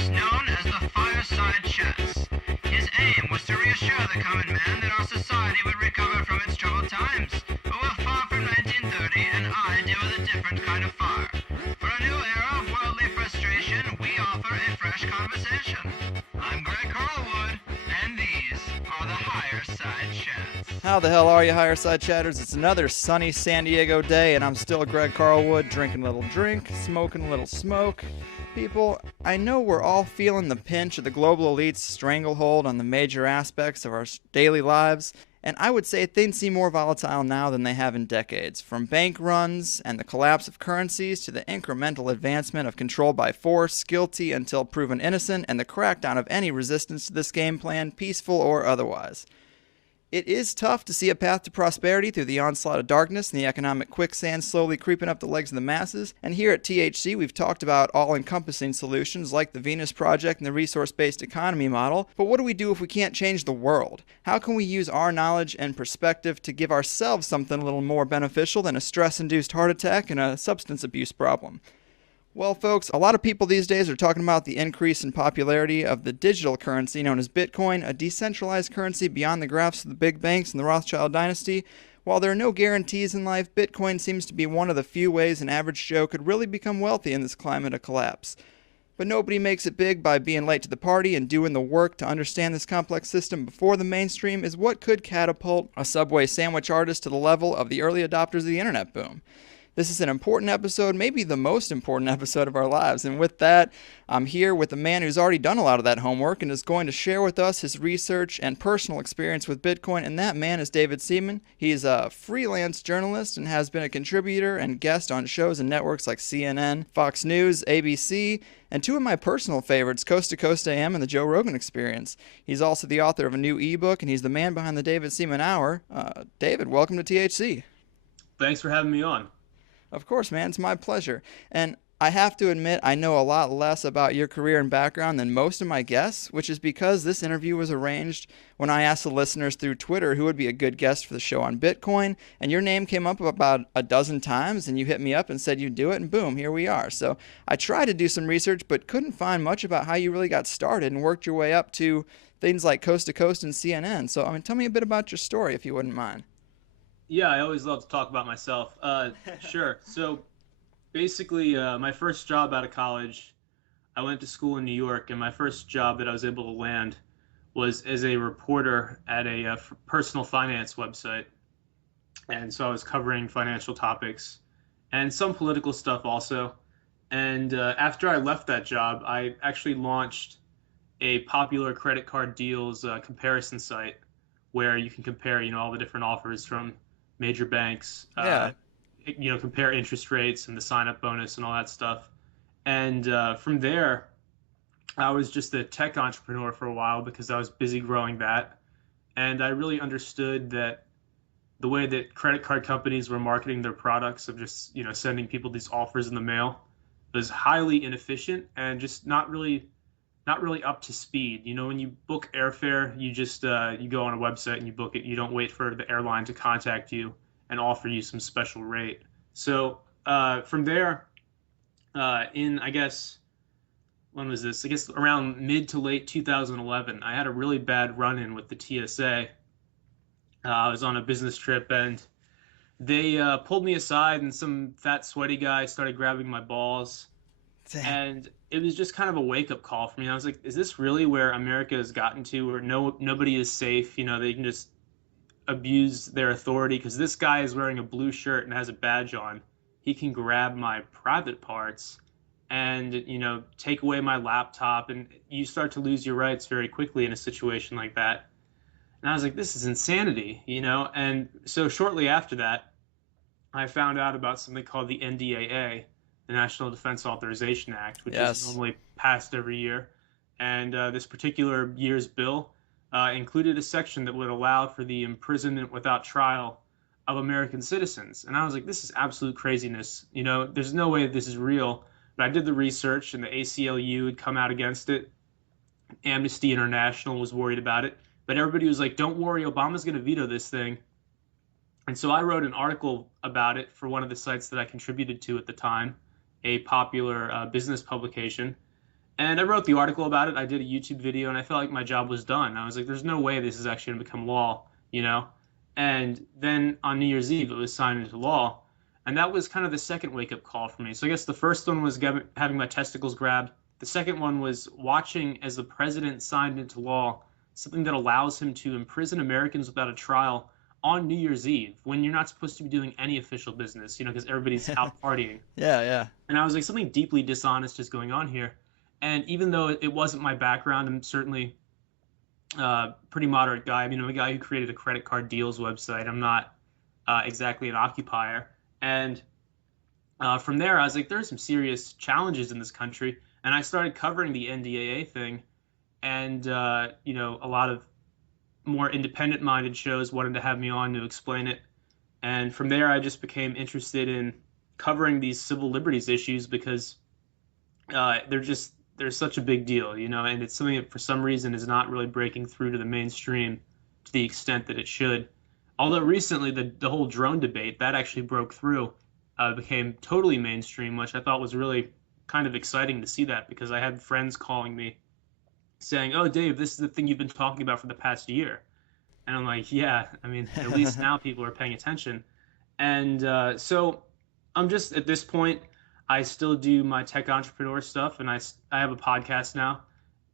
best known as the Fireside Chats. His aim was to reassure the common man that our society would recover from its troubled times. But we're far from 1930, and I deal with a different kind of fire. For a new era of worldly frustration, we offer a fresh conversation. I'm Greg Carlwood, and these are the Higherside Chats. How the hell are you, Higherside Chatters? It's another sunny San Diego day, and I'm still Greg Carlwood, drinking a little drink, smoking a little smoke. People, I know we're all feeling the pinch of the global elite's stranglehold on the major aspects of our daily lives, and I would say things seem more volatile now than they have in decades. From bank runs and the collapse of currencies to the incremental advancement of control by force, guilty until proven innocent, and the crackdown of any resistance to this game plan, peaceful or otherwise. It is tough to see a path to prosperity through the onslaught of darkness and the economic quicksand slowly creeping up the legs of the masses, and here at THC we've talked about all-encompassing solutions like the Venus Project and the resource-based economy model, but what do we do if we can't change the world? How can we use our knowledge and perspective to give ourselves something a little more beneficial than a stress-induced heart attack and a substance abuse problem? Well, folks, a lot of people these days are talking about the increase in popularity of the digital currency known as Bitcoin, a decentralized currency beyond the grafts of the big banks and the Rothschild dynasty. While there are no guarantees in life, Bitcoin seems to be one of the few ways an average Joe could really become wealthy in this climate of collapse. But nobody makes it big by being late to the party, and doing the work to understand this complex system before the mainstream is what could catapult a Subway sandwich artist to the level of the early adopters of the internet boom. This is an important episode, maybe the most important episode of our lives. And with that, I'm here with a man who's already done a lot of that homework and is going to share with us his research and personal experience with Bitcoin. And that man is David Seaman. He's a freelance journalist and has been a contributor and guest on shows and networks like CNN, Fox News, ABC, and two of my personal favorites, Coast to Coast AM and The Joe Rogan Experience. He's also the author of a new ebook, and he's the man behind the David Seaman Hour. David, welcome to THC. Thanks for having me on. Of course, man. It's my pleasure. And I have to admit, I know a lot less about your career and background than most of my guests, which is because this interview was arranged when I asked the listeners through Twitter who would be a good guest for the show on Bitcoin, and your name came up about a dozen times, and you hit me up and said you'd do it, and boom, here we are. So I tried to do some research, but couldn't find much about how you really got started and worked your way up to things like Coast to Coast and CNN. So, tell me a bit about your story, if you wouldn't mind. Yeah, I always love to talk about myself. Sure. So basically, my first job out of college, I went to school in New York, and my first job that I was able to land was as a reporter at a personal finance website. And so I was covering financial topics and some political stuff also. And after I left that job, I actually launched a popular credit card deals comparison site where you can compare, all the different offers from major banks, compare interest rates and the sign-up bonus and all that stuff. And from there, I was just a tech entrepreneur for a while because I was busy growing that. And I really understood that the way that credit card companies were marketing their products of just, sending people these offers in the mail was highly inefficient and just not really up to speed. When you book airfare, you just you go on a website and you book it. You don't wait for the airline to contact you and offer you some special rate. So from there, I guess around mid to late 2011, I had a really bad run-in with the TSA. I was on a business trip and they pulled me aside, and some fat sweaty guy started grabbing my balls. Damn. And it was just kind of a wake-up call for me. I was like, is this really where America has gotten to, where nobody is safe? They can just abuse their authority because this guy is wearing a blue shirt and has a badge on. He can grab my private parts and, take away my laptop, and you start to lose your rights very quickly in a situation like that. And I was like, this is insanity, And so shortly after that, I found out about something called the NDAA, the National Defense Authorization Act, which is normally passed every year. And this particular year's bill included a section that would allow for the imprisonment without trial of American citizens. And I was like, this is absolute craziness. There's no way this is real. But I did the research, and the ACLU had come out against it. Amnesty International was worried about it. But everybody was like, don't worry, Obama's going to veto this thing. And so I wrote an article about it for one of the sites that I contributed to at the time, a popular business publication. And I wrote the article about it. I did a YouTube video, and I felt like my job was done. I was like, there's no way this is actually going to become law, you know? And then on New Year's Eve, it was signed into law. And that was kind of the second wake-up call for me. So I guess the first one was having my testicles grabbed. The second one was watching as the president signed into law something that allows him to imprison Americans without a trial on New Year's Eve when you're not supposed to be doing any official business, you know, because everybody's out partying. Yeah, yeah. And I was like, something deeply dishonest is going on here. And even though it wasn't my background, I'm certainly a pretty moderate guy. I mean, I'm a guy who created a credit card deals website. I'm not exactly an occupier. And from there, I was like, there's some serious challenges in this country. And I started covering the NDAA thing. And, you know, a lot of more independent-minded shows wanted to have me on to explain it. And from there, I just became interested in covering these civil liberties issues because they're such a big deal, you know, and it's something that for some reason is not really breaking through to the mainstream to the extent that it should. Although recently the whole drone debate, that actually broke through, became totally mainstream, which I thought was really kind of exciting to see that because I had friends calling me saying, "Oh, Dave, this is the thing you've been talking about for the past year." And I'm like, yeah, I mean, at least now people are paying attention. And so I'm just at this point, I still do my tech entrepreneur stuff, and I have a podcast now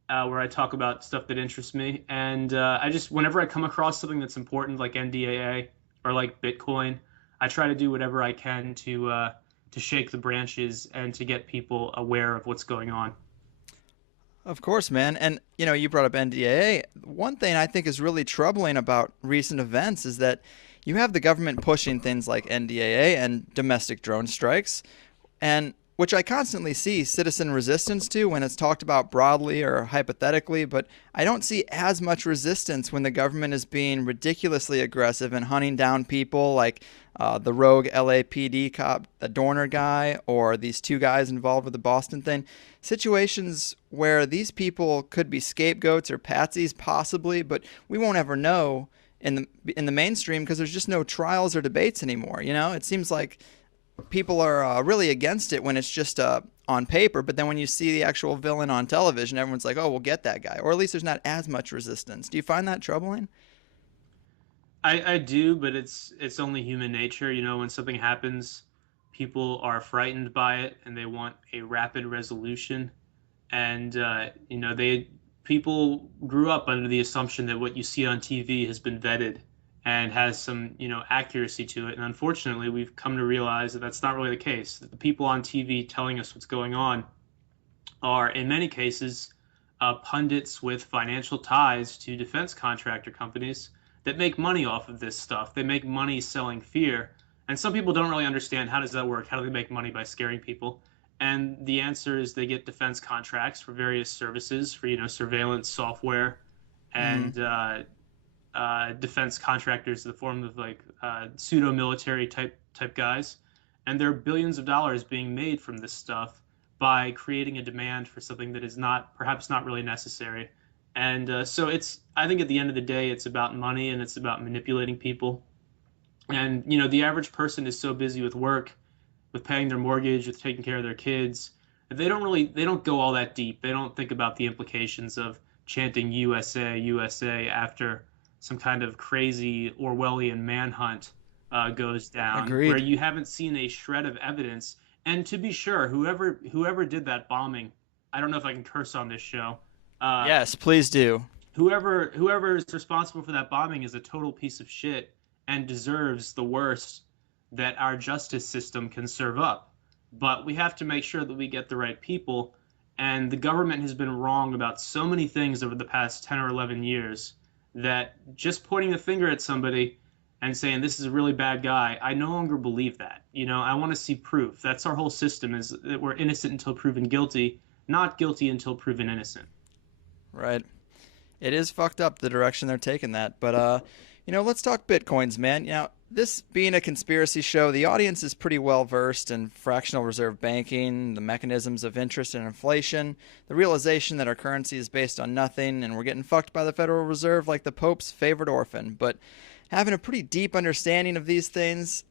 where I talk about stuff that interests me. And I just, whenever I come across something that's important, like NDAA or like Bitcoin, I try to do whatever I can to shake the branches and to get people aware of what's going on. Of course, man. And, you know, you brought up NDAA. One thing I think is really troubling about recent events is that you have the government pushing things like NDAA and domestic drone strikes, and which I constantly see citizen resistance to when it's talked about broadly or hypothetically, but I don't see as much resistance when the government is being ridiculously aggressive and hunting down people like the rogue LAPD cop, the Dorner guy, or these two guys involved with the Boston thing. Situations where these people could be scapegoats or patsies possibly, but we won't ever know in the mainstream because there's just no trials or debates anymore. You know, it seems like people are really against it when it's just on paper, but then when you see the actual villain on television, everyone's like, oh, we'll get that guy. Or at least there's not as much resistance. Do you find that troubling? I do, but it's only human nature. You know, when something happens, people are frightened by it and they want a rapid resolution. And, you know, people grew up under the assumption that what you see on TV has been vetted and has some, you know, accuracy to it. And unfortunately, we've come to realize that that's not really the case. That the people on TV telling us what's going on are, in many cases, pundits with financial ties to defense contractor companies that make money off of this stuff. They make money selling fear. And some people don't really understand, how does that work? How do they make money by scaring people? And the answer is they get defense contracts for various services, for, you know, surveillance software and defense contractors in the form of like pseudo-military type guys. And there are billions of dollars being made from this stuff by creating a demand for something that is perhaps not really necessary. And so I think at the end of the day, it's about money and it's about manipulating people. And, you know, the average person is so busy with work, with paying their mortgage, with taking care of their kids, that they don't go all that deep. They don't think about the implications of chanting USA, USA after some kind of crazy Orwellian manhunt goes down. Agreed. Where you haven't seen a shred of evidence. And to be sure, whoever did that bombing, I don't know if I can curse on this show. Yes, please do. Whoever is responsible for that bombing is a total piece of shit and deserves the worst that our justice system can serve up. But we have to make sure that we get the right people. And the government has been wrong about so many things over the past 10 or 11 years that just pointing the finger at somebody and saying this is a really bad guy, I no longer believe that. You know, I want to see proof. That's our whole system, is that we're innocent until proven guilty, not guilty until proven innocent. Right. It is fucked up the direction they're taking that. But, you know, let's talk Bitcoins, man. You know, this being a conspiracy show, the audience is pretty well versed in fractional reserve banking, the mechanisms of interest and inflation, the realization that our currency is based on nothing, and we're getting fucked by the Federal Reserve like the Pope's favorite orphan. But having a pretty deep understanding of these things,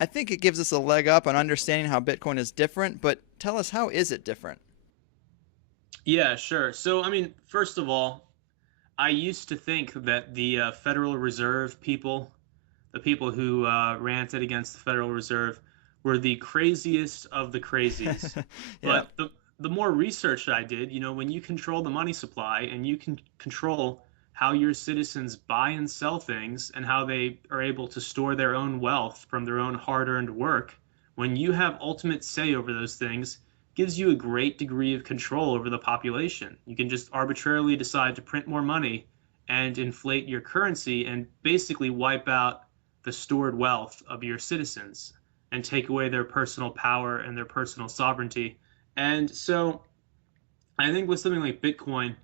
I think it gives us a leg up on understanding how Bitcoin is different. But tell us, how is it different? Yeah, sure. So, I mean, first of all, I used to think that the Federal Reserve people, the people who ranted against the Federal Reserve, were the craziest of the crazies. Yeah. But the more research I did, when you control the money supply and you can control how your citizens buy and sell things and how they are able to store their own wealth from their own hard-earned work, when you have ultimate say over those things, gives you a great degree of control over the population. You can just arbitrarily decide to print more money and inflate your currency and basically wipe out the stored wealth of your citizens and take away their personal power and their personal sovereignty. And so I think with something like Bitcoin,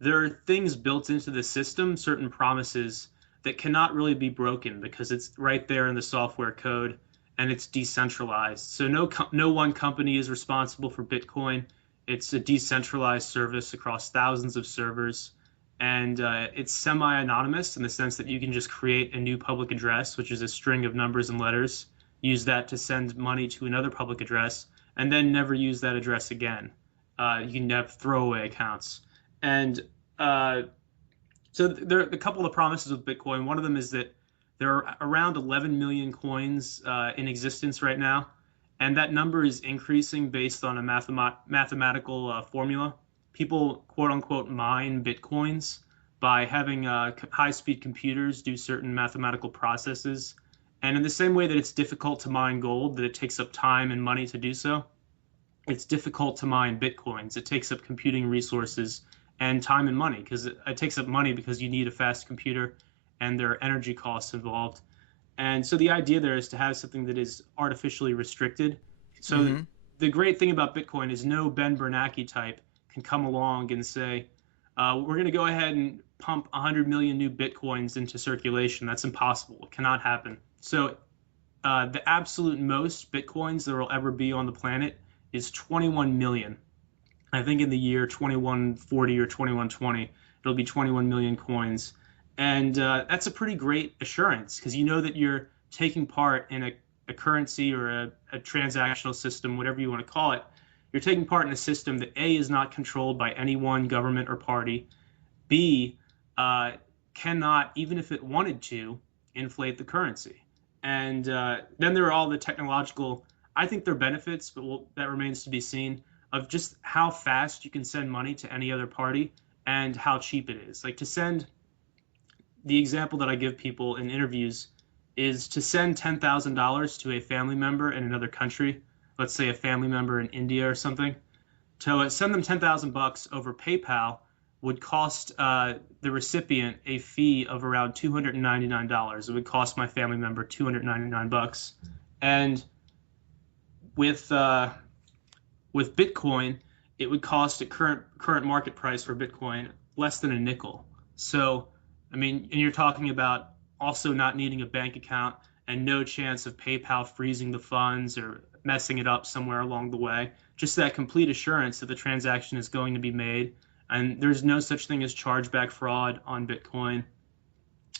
there are things built into the system, certain promises that cannot really be broken because it's right there in the software code and it's decentralized. So no one company is responsible for Bitcoin. It's a decentralized service across thousands of servers, and it's semi-anonymous in the sense that you can just create a new public address, which is a string of numbers and letters, use that to send money to another public address, and then never use that address again. You can have throwaway accounts. And so there are a couple of promises with Bitcoin. One of them is that there are around 11 million coins in existence right now, and that number is increasing based on a mathematical formula. People, quote unquote, mine Bitcoins by having high-speed computers do certain mathematical processes. And in the same way that it's difficult to mine gold, that it takes up time and money to do so, it's difficult to mine Bitcoins. It takes up computing resources and time and money because it takes up money because you need a fast computer and there are energy costs involved. And so the idea there is to have something that is artificially restricted. So Mm-hmm. the great thing about Bitcoin is no Ben Bernanke type can come along and say, we're going to go ahead and pump 100 million new Bitcoins into circulation. That's impossible. It cannot happen. So the absolute most Bitcoins there will ever be on the planet is 21 million. I think in the year 2140 or 2120, it'll be 21 million coins. And that's a pretty great assurance because you know that you're taking part in a currency or a transactional system, whatever you want to call it. You're taking part in a system that A, is not controlled by any one government or party, B, uh, cannot, even if it wanted to, inflate the currency. And then there are all the technological, I think there are benefits, but that remains to be seen, of just how fast you can send money to any other party and how cheap it is. Like to send, the example that I give people in interviews is to send $10,000 to a family member in another country, let's say a family member in India or something, to send them 10,000 bucks over PayPal would cost the recipient a fee of around $299. It would cost my family member 299 bucks. And with with Bitcoin, it would cost at current market price for Bitcoin less than a nickel. So, I mean, and you're talking about also not needing a bank account and no chance of PayPal freezing the funds or messing it up somewhere along the way. Just that complete assurance that the transaction is going to be made, and there's no such thing as chargeback fraud on Bitcoin.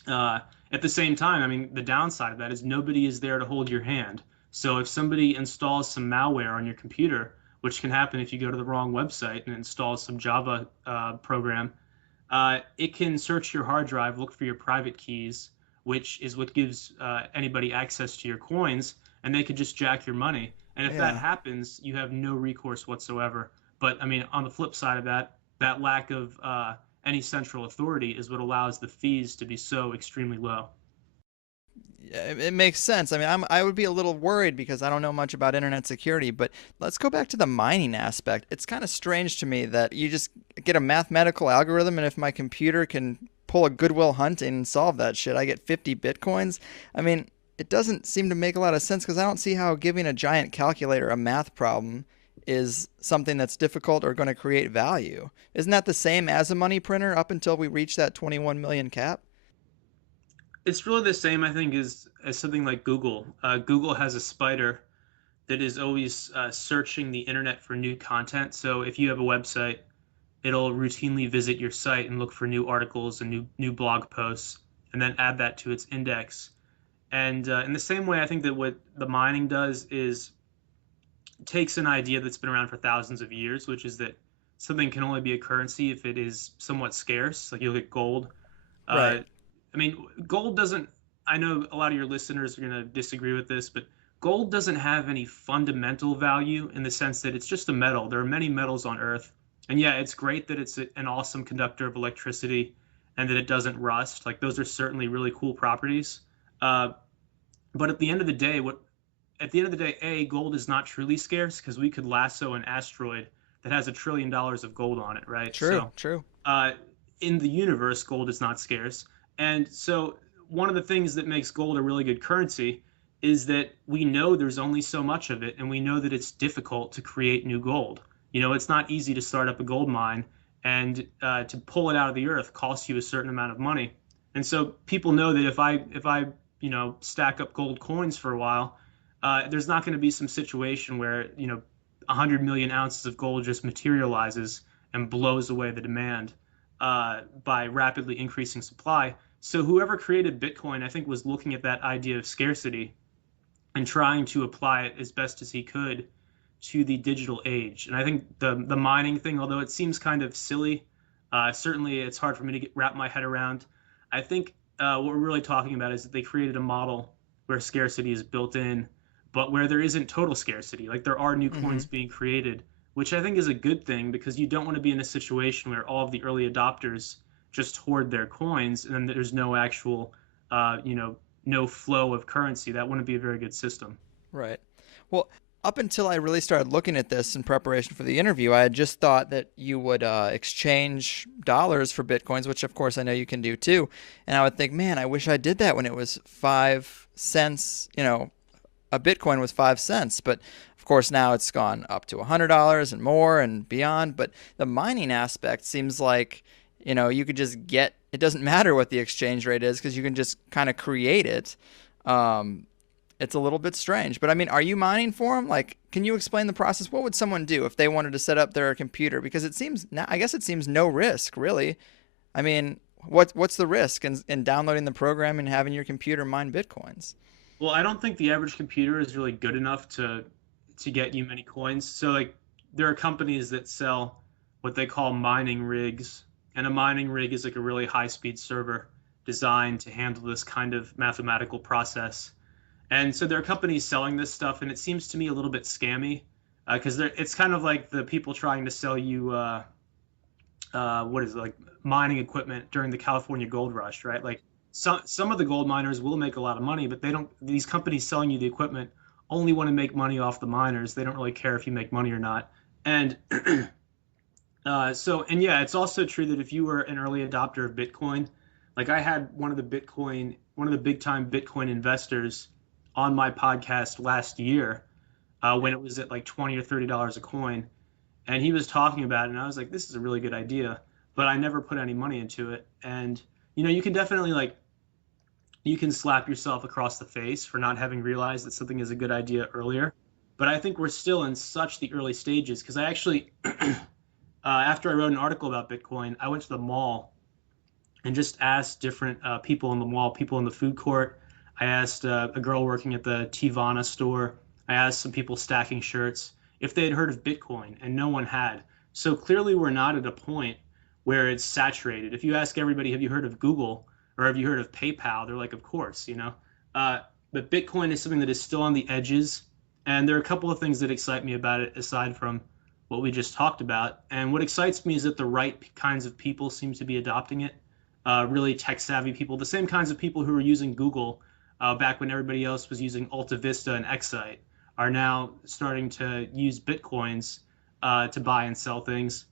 Uh, at the same time, I mean, the downside of that is nobody is there to hold your hand. So if somebody installs some malware on your computer, which can happen if you go to the wrong website and install some Java program, it can search your hard drive, look for your private keys, which is what gives anybody access to your coins, and they could just jack your money. And if that Yeah. happens, you have no recourse whatsoever. But I mean, on the flip side of that, that lack of any central authority is what allows the fees to be so extremely low. Yeah, it makes sense. I mean, I would be a little worried because I don't know much about internet security, but let's go back to the mining aspect. It's kind of strange to me that you just get a mathematical algorithm, and if my computer can pull a Goodwill Hunting and solve that shit, I get 50 bitcoins. I mean, it doesn't seem to make a lot of sense because I don't see how giving a giant calculator a math problem is something that's difficult or going to create value. Isn't that the same as a money printer up until we reach that 21 million cap? It's really the same, I think, as something like Google. Google has a spider that is always searching the internet for new content. So if you have a website, it'll routinely visit your site and look for new articles and new blog posts, and then add that to its index. And in the same way, I think that what the mining does is takes an idea that's been around for thousands of years, which is that something can only be a currency if it is somewhat scarce. Like you look at gold. Right. I mean, gold doesn't. I know a lot of your listeners are going to disagree with this, but gold doesn't have any fundamental value in the sense that it's just a metal. There are many metals on Earth, and yeah, it's great that it's an awesome conductor of electricity and that it doesn't rust. Like those are certainly really cool properties. Uh, but at the end of the day, gold is not truly scarce because we could lasso an asteroid that has $1 trillion of gold on it, right? True. So, True. uh, in the universe, gold is not scarce. And so, one of the things that makes gold a really good currency is that we know there's only so much of it, and we know that it's difficult to create new gold. You know, it's not easy to start up a gold mine, and to pull it out of the earth costs you a certain amount of money. And so, people know that if I stack up gold coins for a while, there's not going to be some situation where 100 million ounces of gold just materializes and blows away the demand by rapidly increasing supply. So whoever created Bitcoin, I think, was looking at that idea of scarcity and trying to apply it as best as he could to the digital age. And I think the mining thing, although it seems kind of silly, certainly it's hard for me to wrap my head around. I think what we're really talking about is that they created a model where scarcity is built in, but where there isn't total scarcity. Like there are new coins being created, which I think is a good thing because you don't want to be in a situation where all of the early adopters just hoard their coins and then there's no actual, no flow of currency. That wouldn't be a very good system. Right. Well, up until I really started looking at this in preparation for the interview, I had just thought that you would exchange dollars for bitcoins, which of course I know you can do too. And I would think, man, I wish I did that when it was 5 cents. A bitcoin was 5 cents, but of course now it's gone up to $100 and more and beyond. But the mining aspect seems like you could just get. It doesn't matter what the exchange rate is because you can just kind of create it. It's a little bit strange, but I mean, are you mining for them? Like, can you explain the process? What would someone do if they wanted to set up their computer? Because it seems now, I guess it seems no risk, really. I mean, what's the risk in downloading the program and having your computer mine bitcoins? Well, I don't think the average computer is really good enough to get you many coins. So like there are companies that sell what they call mining rigs, and a mining rig is like a really high-speed server designed to handle this kind of mathematical process. And so there are companies selling this stuff, and it seems to me a little bit scammy because it's kind of like the people trying to sell you what is it, like mining equipment during the California gold rush, right? Like some of the gold miners will make a lot of money, but they don't. These companies selling you the equipment only want to make money off the miners. They don't really care if you make money or not. And and yeah, it's also true that if you were an early adopter of Bitcoin, like I had one of the big time Bitcoin investors on my podcast last year when it was at like $20 or $30 a coin, and he was talking about it, and I was like, this is a really good idea, but I never put any money into it. And you can definitely you can slap yourself across the face for not having realized that something is a good idea earlier. But I think we're still in such the early stages because I actually, after I wrote an article about Bitcoin, I went to the mall and just asked different people in the mall, people in the food court. I asked a girl working at the Tivana store. I asked some people stacking shirts if they had heard of Bitcoin, and no one had. So clearly we're not at a point where it's saturated. If you ask everybody, have you heard of Google or have you heard of PayPal? They're like, of course, But Bitcoin is something that is still on the edges. And there are a couple of things that excite me about it aside from what we just talked about. And what excites me is that the right kinds of people seem to be adopting it. Really tech savvy people, the same kinds of people who were using Google back when everybody else was using Alta Vista and Excite, are now starting to use Bitcoins to buy and sell things.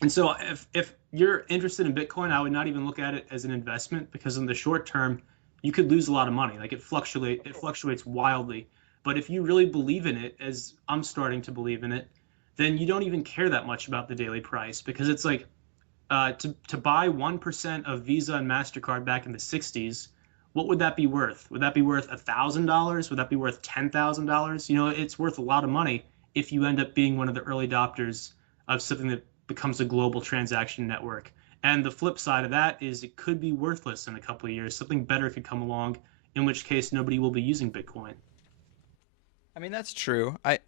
And so if you're interested in Bitcoin, I would not even look at it as an investment because in the short term, you could lose a lot of money. Like it fluctuates wildly. But if you really believe in it, as I'm starting to believe in it, then you don't even care that much about the daily price because it's like to buy 1% of Visa and MasterCard back in the 60s, what would that be worth? Would that be worth $1,000? Would that be worth $10,000? It's worth a lot of money if you end up being one of the early adopters of something that becomes a global transaction network. And the flip side of that is it could be worthless in a couple of years. Something better could come along, in which case nobody will be using Bitcoin. I mean, that's true. I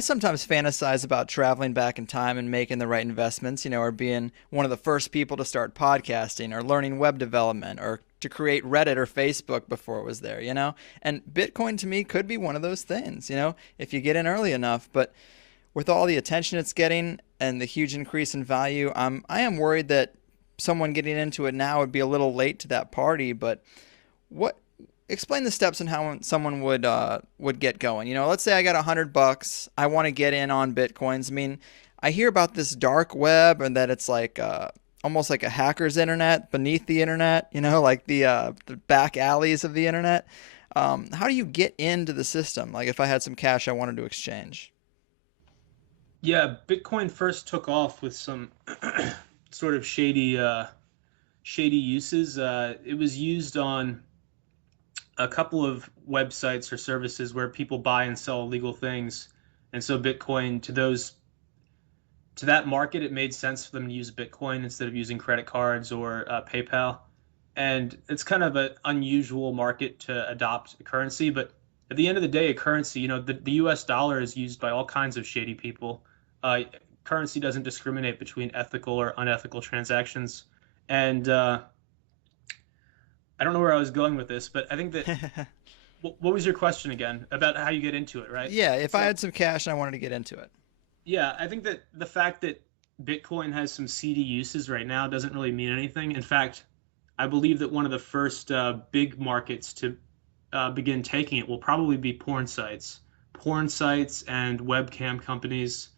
sometimes fantasize about traveling back in time and making the right investments, or being one of the first people to start podcasting or learning web development or to create Reddit or Facebook before it was there. And Bitcoin to me could be one of those things, if you get in early enough. But with all the attention it's getting and the huge increase in value, I am worried that someone getting into it now would be a little late to that party. But what explain the steps on how someone would get going. Let's say I got $100. I want to get in on Bitcoins. I mean, I hear about this dark web and that it's like almost like a hacker's internet beneath the internet. Like the back alleys of the internet. How do you get into the system? Like if I had some cash I wanted to exchange. Yeah, Bitcoin first took off with some sort of shady uses. It was used on a couple of websites or services where people buy and sell illegal things, and so Bitcoin to that market, it made sense for them to use Bitcoin instead of using credit cards or PayPal. And it's kind of an unusual market to adopt a currency, but at the end of the day, a currency, the U.S. dollar is used by all kinds of shady people. Currency doesn't discriminate between ethical or unethical transactions, and I don't know where I was going with this, but I think that what was your question again about how you get into it, right? Yeah, if I had some cash and I wanted to get into it. Yeah, I think that the fact that Bitcoin has some seedy uses right now doesn't really mean anything. In fact, I believe that one of the first big markets to begin taking it will probably be porn sites and webcam companies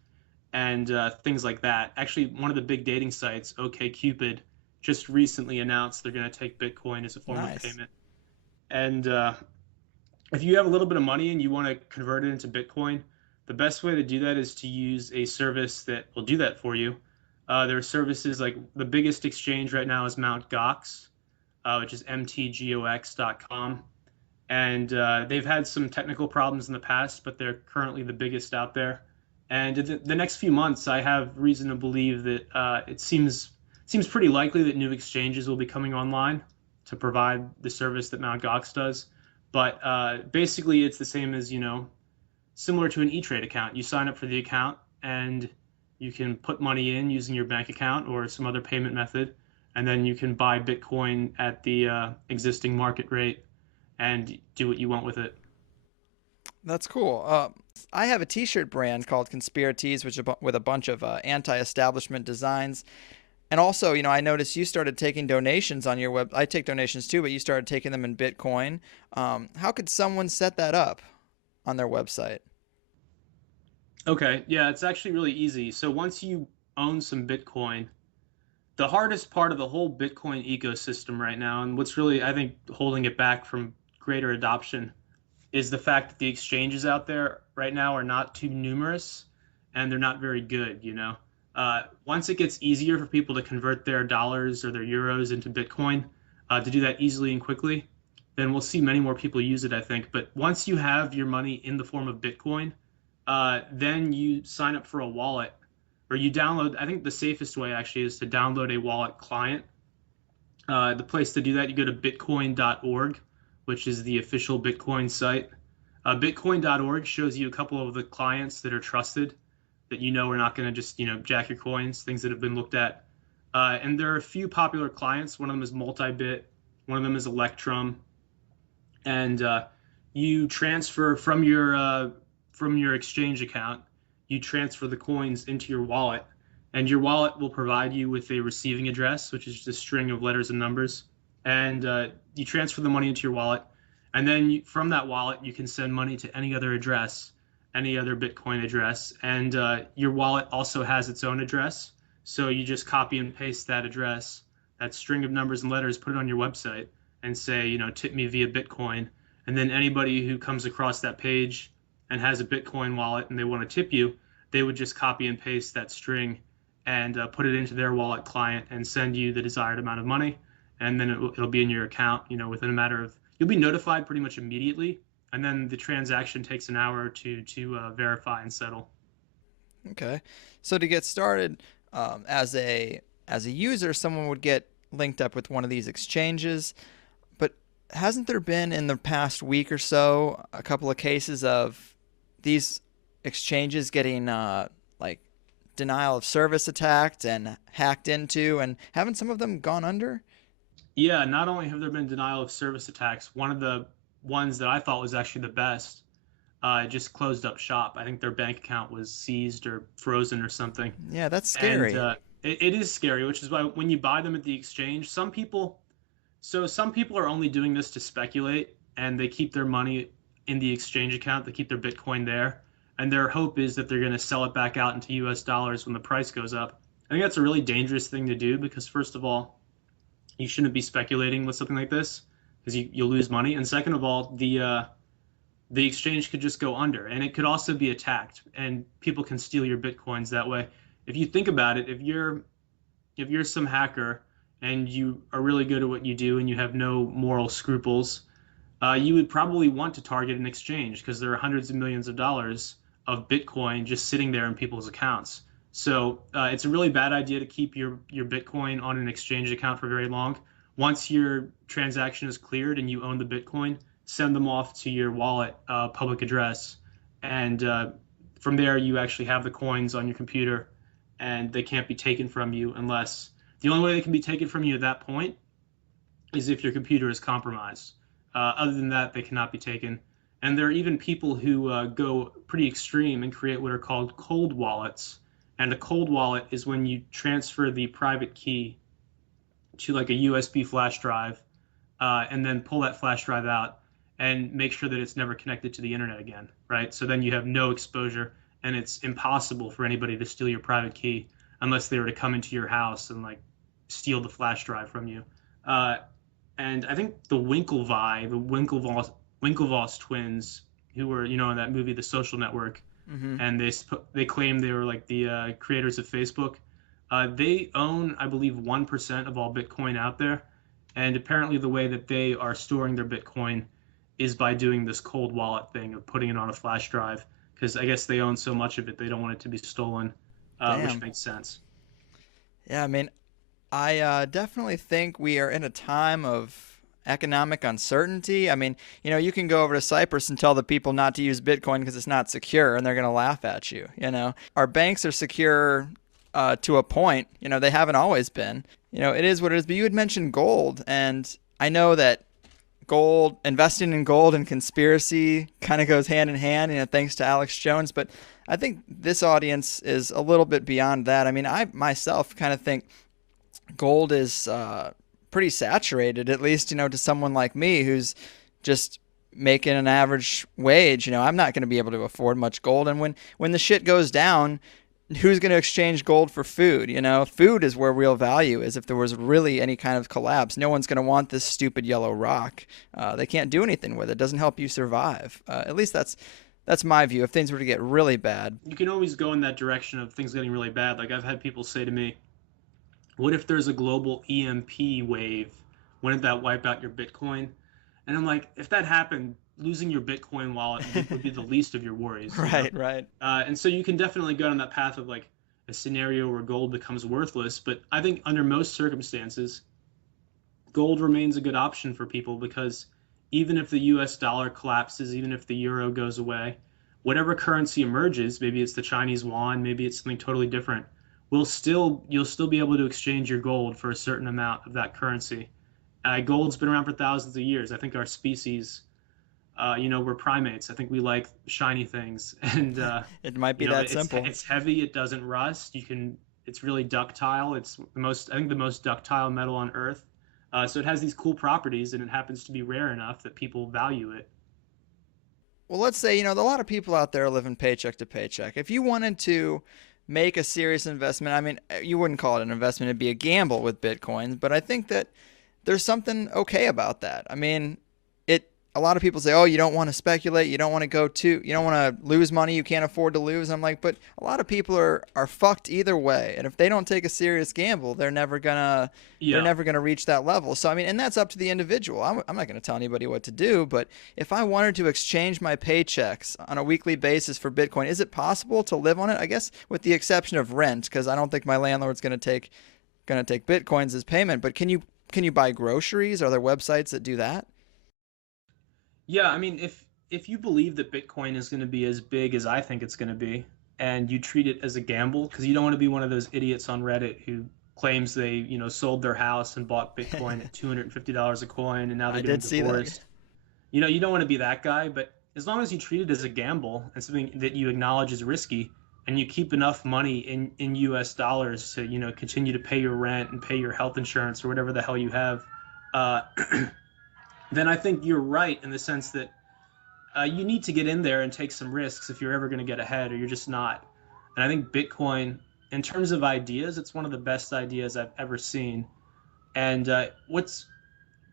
and things like that. Actually, one of the big dating sites, OkCupid, just recently announced they're going to take Bitcoin as a form of payment. And if you have a little bit of money and you want to convert it into Bitcoin, the best way to do that is to use a service that will do that for you. There are services like the biggest exchange right now is Mt. Gox, which is mtgox.com. And they've had some technical problems in the past, but they're currently the biggest out there. And in the next few months, I have reason to believe that it seems pretty likely that new exchanges will be coming online to provide the service that Mt. Gox does. But basically, it's the same as, similar to an E-Trade account. You sign up for the account and you can put money in using your bank account or some other payment method, and then you can buy Bitcoin at the existing market rate and do what you want with it. That's cool. I have a T-shirt brand called Conspiratees, with a bunch of anti-establishment designs. And also, I noticed you started taking donations on your web. I take donations too, but you started taking them in Bitcoin. How could someone set that up on their website? Okay, yeah, it's actually really easy. So once you own some Bitcoin, the hardest part of the whole Bitcoin ecosystem right now, and what's really, I think, holding it back from greater adoption, is the fact that the exchanges out there right now are not too numerous and they're not very good, Once it gets easier for people to convert their dollars or their euros into Bitcoin, to do that easily and quickly, then we'll see many more people use it, I think. But once you have your money in the form of Bitcoin, then you sign up for a wallet, or you download. I think the safest way actually is to download a wallet client. The place to do that, you go to bitcoin.org, which is the official Bitcoin site. Bitcoin.org shows you a couple of the clients that are trusted, that are not going to just jack your coins, things that have been looked at. And there are a few popular clients. One of them is Multibit, one of them is Electrum, and you transfer from your exchange account. You transfer the coins into your wallet, and your wallet will provide you with a receiving address, which is just a string of letters and numbers. And you transfer the money into your wallet, and then from that wallet you can send money to any other address, any other Bitcoin address, and your wallet also has its own address. So you just copy and paste that address, that string of numbers and letters, put it on your website, and say, tip me via Bitcoin. And then anybody who comes across that page and has a Bitcoin wallet and they want to tip you, they would just copy and paste that string and put it into their wallet client and send you the desired amount of money. And then it'll be in your account, within a matter of, you'll be notified pretty much immediately. And then the transaction takes an hour or two to verify and settle. Okay. So to get started, as a user, someone would get linked up with one of these exchanges. But hasn't there been in the past week or so a couple of cases of these exchanges getting like denial of service attacked and hacked into, and haven't some of them gone under? Yeah, not only have there been denial of service attacks, one of the ones that I thought was actually the best just closed up shop. I think their bank account was seized or frozen or something. Yeah, that's And scary. it is scary, which is why when you buy them at the exchange, some people are only doing this to speculate, and they keep their money in the exchange account. They keep their Bitcoin there, and their hope is that they're going to sell it back out into U.S. dollars when the price goes up. I think that's a really dangerous thing to do because, first of all, you shouldn't be speculating with something like this because you'll lose money. And second of all, the exchange could just go under, and it could also be attacked, and people can steal your Bitcoins that way. If you think about it, if you're some hacker and you are really good at what you do and you have no moral scruples, you would probably want to target an exchange because there are hundreds of millions of dollars of Bitcoin just sitting there in people's accounts. So it's a really bad idea to keep your Bitcoin on an exchange account for very long. Once your transaction is cleared and you own the Bitcoin, send them off to your wallet public address, and from there you actually have the coins on your computer, and they can't be taken from you unless the only way they can be taken from you at that point is if your computer is compromised. Other than that, they cannot be taken. And there are even people who go pretty extreme and create what are called cold wallets. And a cold wallet is when you transfer the private key to like a USB flash drive, and then pull that flash drive out and make sure that it's never connected to the internet again, right? So then you have no exposure, and it's impossible for anybody to steal your private key unless they were to come into your house and like steal the flash drive from you. And I think the Winklevoss twins, who were in that movie The Social Network, Hmm. and they claimed they were like the creators of Facebook. They own, I believe, 1% of all Bitcoin out there, and apparently the way that they are storing their Bitcoin is by doing this cold wallet thing of putting it on a flash drive, because I guess they own so much of it they don't want it to be stolen, which Damn. makes sense. Yeah, I mean, I definitely think we are in a time of economic uncertainty. I mean, you can go over to Cyprus and tell the people not to use Bitcoin because it's not secure, and they're going to laugh at you. Our banks are secure to a point. They haven't always been. It is what it is. But you had mentioned gold, and I know that investing in gold and conspiracy kind of goes hand in hand, thanks to Alex Jones. But I think this audience is a little bit beyond that. I mean, I myself kind of think gold is pretty saturated, at least, to someone like me who's just making an average wage. I'm not going to be able to afford much gold. And when the shit goes down, who's going to exchange gold for food? Food is where real value is. If there was really any kind of collapse, no one's going to want this stupid yellow rock. They can't do anything with it. It doesn't help you survive. At least that's my view. If things were to get really bad. You can always go in that direction of things getting really bad. Like I've had people say to me, what if there's a global EMP wave? Wouldn't that wipe out your Bitcoin? And I'm like, if that happened, losing your Bitcoin wallet would be the least of your worries. Right, right. And so you can definitely go down that path of like a scenario where gold becomes worthless. But I think under most circumstances, gold remains a good option for people because even if the US dollar collapses, even if the euro goes away, whatever currency emerges, maybe it's the Chinese yuan, maybe it's something totally different, you'll still be able to exchange your gold for a certain amount of that currency. Gold's been around for thousands of years. I think our species, we're primates. I think we like shiny things, and It might be that simple. it's heavy. It doesn't rust. It's really ductile. It's the most ductile metal on Earth. So it has these cool properties, and it happens to be rare enough that people value it. Well, let's say, a lot of people out there are living paycheck to paycheck. If you wanted to make a serious investment, I mean, you wouldn't call it an investment, it'd be a gamble with Bitcoins, but I think that there's something okay about that. I mean, a lot of people say, "Oh, you don't want to speculate, you don't want to lose money you can't afford to lose." I'm like, but a lot of people are fucked either way. And if they don't take a serious gamble, they're never gonna reach that level. So I mean, and that's up to the individual. I'm not gonna tell anybody what to do, but if I wanted to exchange my paychecks on a weekly basis for Bitcoin, is it possible to live on it? I guess with the exception of rent, because I don't think my landlord's gonna take Bitcoins as payment. But can you buy groceries? Are there websites that do that? Yeah, I mean, if you believe that Bitcoin is going to be as big as I think it's going to be, and you treat it as a gamble, because you don't want to be one of those idiots on Reddit who claims they, sold their house and bought Bitcoin at $250 a coin, and now I they're getting did see that. divorced. You don't want to be that guy, but as long as you treat it as a gamble and something that you acknowledge is risky, and you keep enough money in US dollars to, continue to pay your rent and pay your health insurance or whatever the hell you have, uh, then I think you're right in the sense that you need to get in there and take some risks if you're ever going to get ahead, or you're just not. And I think Bitcoin, in terms of ideas, it's one of the best ideas I've ever seen. And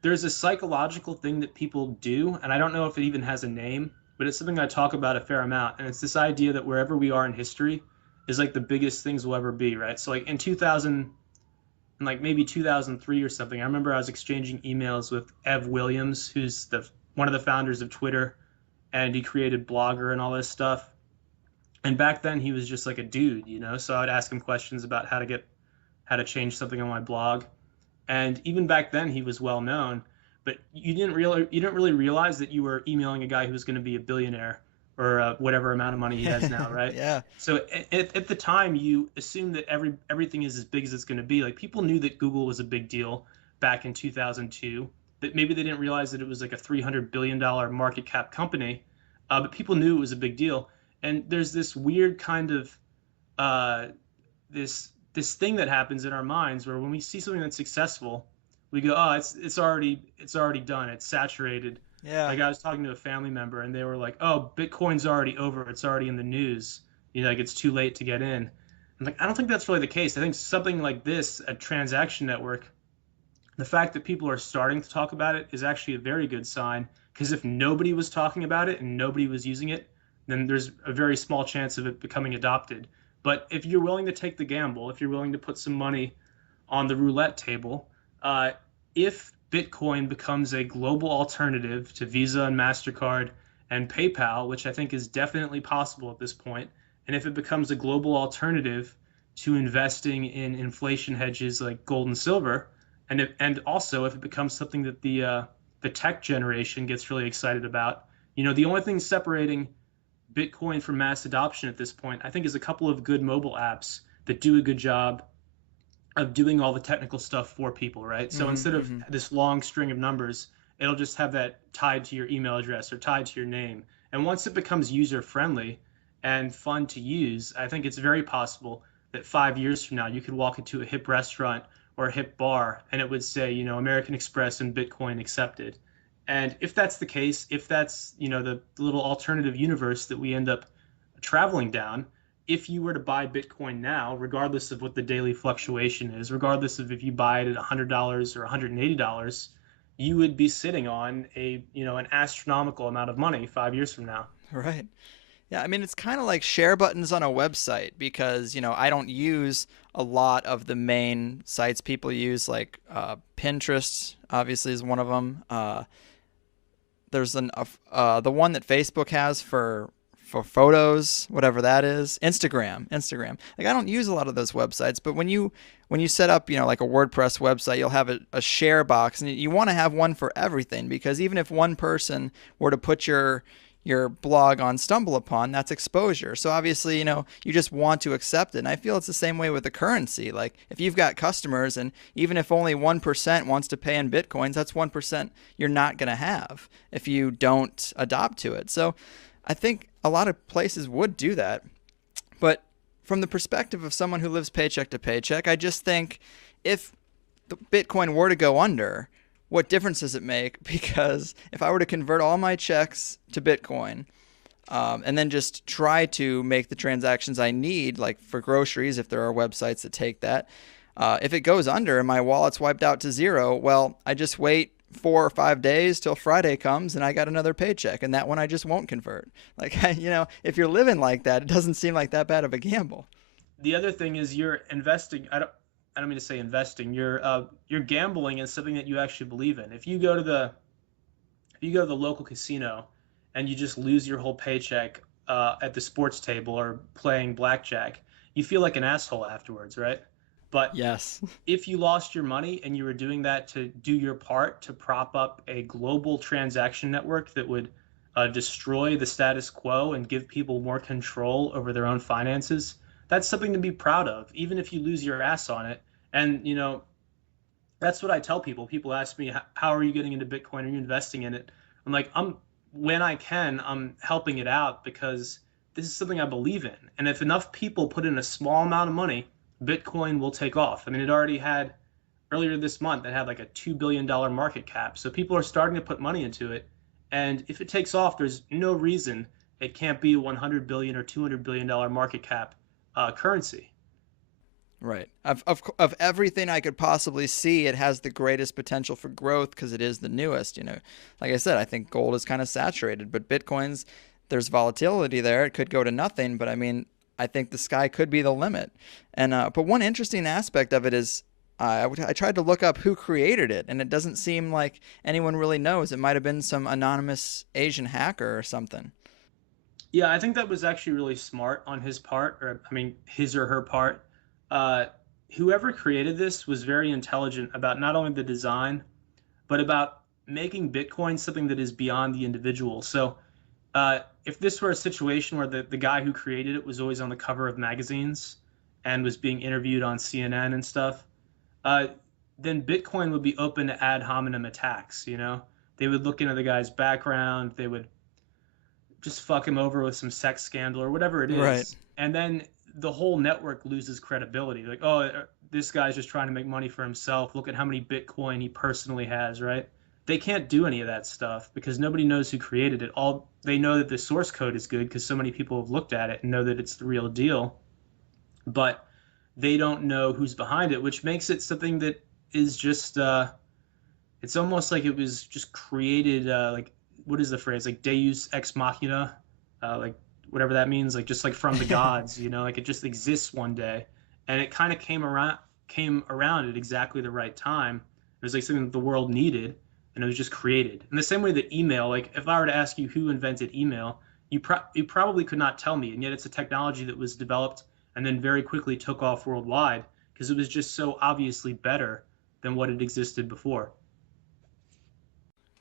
there's a psychological thing that people do, and I don't know if it even has a name, but it's something I talk about a fair amount. And it's this idea that wherever we are in history is like the biggest things will ever be, right? So like in 2000, in like maybe 2003 or something, I remember I was exchanging emails with Ev Williams, who's one of the founders of Twitter, and he created Blogger and all this stuff. And back then he was just like a dude, so I would ask him questions about how to change something on my blog. And even back then he was well known, but you didn't really realize that you were emailing a guy who was going to be a billionaire, or whatever amount of money he has now, right? Yeah. So at the time you assume that everything is as big as it's going to be. Like, people knew that Google was a big deal back in 2002, that maybe they didn't realize that it was like a $300 billion market cap company, but people knew it was a big deal. And there's this weird kind of this thing that happens in our minds where when we see something that's successful, we go, oh, it's already done, it's saturated. Yeah. Like, I was talking to a family member and they were like, oh, Bitcoin's already over, it's already in the news, like it's too late to get in. I'm like, I don't think that's really the case. I think something like this, a transaction network, the fact that people are starting to talk about it is actually a very good sign, because if nobody was talking about it and nobody was using it, then there's a very small chance of it becoming adopted. But if you're willing to take the gamble, if you're willing to put some money on the roulette table, if Bitcoin becomes a global alternative to Visa and MasterCard and PayPal, which I think is definitely possible at this point, and if it becomes a global alternative to investing in inflation hedges like gold and silver, and also if it becomes something that the tech generation gets really excited about, the only thing separating Bitcoin from mass adoption at this point, I think, is a couple of good mobile apps that do a good job of doing all the technical stuff for people, right? So instead of this long string of numbers, it'll just have that tied to your email address or tied to your name. And once it becomes user-friendly and fun to use, I think it's very possible that 5 years from now, you could walk into a hip restaurant or a hip bar and it would say, American Express and Bitcoin accepted. And if that's the case, if that's, the little alternative universe that we end up traveling down, if you were to buy Bitcoin now, regardless of what the daily fluctuation is, regardless of if you buy it at $100 or $180, you would be sitting on an astronomical amount of money 5 years from now. Right. Yeah, I mean, it's kind of like share buttons on a website, because, I don't use a lot of the main sites people use, like Pinterest, obviously, is one of them. There's the one that Facebook has for photos, whatever that is. Instagram. Like, I don't use a lot of those websites, but when you set up, like a WordPress website, you'll have a share box, and you want to have one for everything, because even if one person were to put your blog on StumbleUpon, that's exposure. So obviously, you just want to accept it. And I feel it's the same way with the currency. Like, if you've got customers, and even if only 1% wants to pay in Bitcoins, that's 1% you're not going to have if you don't adopt to it. So I think a lot of places would do that. But from the perspective of someone who lives paycheck to paycheck, I just think if the Bitcoin were to go under, what difference does it make? Because if I were to convert all my checks to Bitcoin, and then just try to make the transactions I need, like for groceries, if there are websites that take that, if it goes under and my wallet's wiped out to zero, well, I just wait 4 or 5 days till Friday comes and I got another paycheck, and that one I just won't convert. Like, if you're living like that, it doesn't seem like that bad of a gamble. The other thing is you're investing. I don't mean to say investing. You're gambling in something that you actually believe in. If you go to the local casino and you just lose your whole paycheck at the sports table or playing blackjack, you feel like an asshole afterwards, right? But yes, if you lost your money and you were doing that to do your part to prop up a global transaction network that would destroy the status quo and give people more control over their own finances, that's something to be proud of, even if you lose your ass on it. And, that's what I tell people. People ask me, how are you getting into Bitcoin? Are you investing in it? I'm like, when I can, I'm helping it out because this is something I believe in. And if enough people put in a small amount of money, Bitcoin will take off. I mean, it already had earlier this month, it had like a $2 billion market cap. So people are starting to put money into it. And if it takes off, there's no reason it can't be a $100 billion or $200 billion market cap currency. Right. Of everything I could possibly see, it has the greatest potential for growth because it is the newest. Like I said, I think gold is kind of saturated, but Bitcoin's, there's volatility there. It could go to nothing, but I mean, I think the sky could be the limit. And but one interesting aspect of it is I tried to look up who created it, and it doesn't seem like anyone really knows. It might have been some anonymous Asian hacker or something. Yeah, I think that was actually really smart on his part, or I mean, his or her part. Uh, Whoever created this was very intelligent about not only the design, but about making Bitcoin something that is beyond the individual. So, if this were a situation where the guy who created it was always on the cover of magazines and was being interviewed on CNN and stuff, uh, then Bitcoin would be open to ad hominem attacks. They would look into the guy's background, they would just fuck him over with some sex scandal or whatever it Right. is, and then the whole network loses credibility. Like, oh, this guy's just trying to make money for himself. Look at how many Bitcoin he personally has, right? They can't do any of that stuff because nobody knows who created it. All they know that the source code is good because so many people have looked at it and know that it's the real deal, but they don't know who's behind it, which makes it something that is just it's almost like it was just created like, what is the phrase, like deus ex machina, like whatever that means, like just like from the gods, like it just exists one day, and it kind of came around at exactly the right time. It was like something that the world needed, and it was just created in the same way that email, like if I were to ask you who invented email, you probably could not tell me, and yet it's a technology that was developed and then very quickly took off worldwide because it was just so obviously better than what had existed before.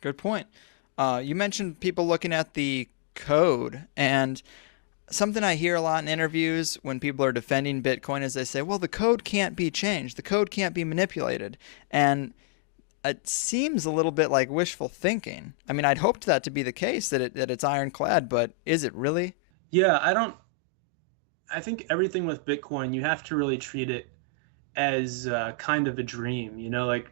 Good point. You mentioned people looking at the code, and something I hear a lot in interviews when people are defending Bitcoin is they say, well, the code can't be changed, the code can't be manipulated. And it seems a little bit like wishful thinking. I mean, I'd hoped that to be the case, that it's ironclad, but is it really? Yeah, I think everything with Bitcoin, you have to really treat it as kind of a dream, like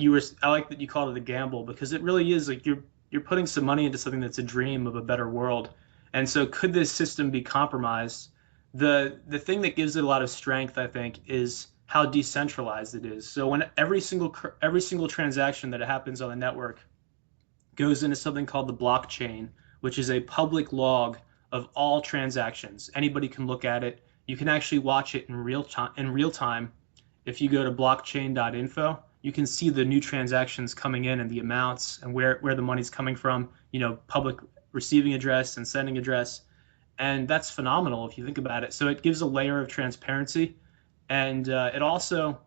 I like that you called it a gamble because it really is like you're putting some money into something that's a dream of a better world. And so could this system be compromised? The thing that gives it a lot of strength, I think, is how decentralized it is. So when every single transaction that happens on the network goes into something called the blockchain, which is a public log of all transactions. Anybody can look at it. You can actually watch it in real time. If you go to blockchain.info, you can see the new transactions coming in and the amounts and where the money's coming from, public receiving address and sending address. And that's phenomenal if you think about it. So it gives a layer of transparency. And it also,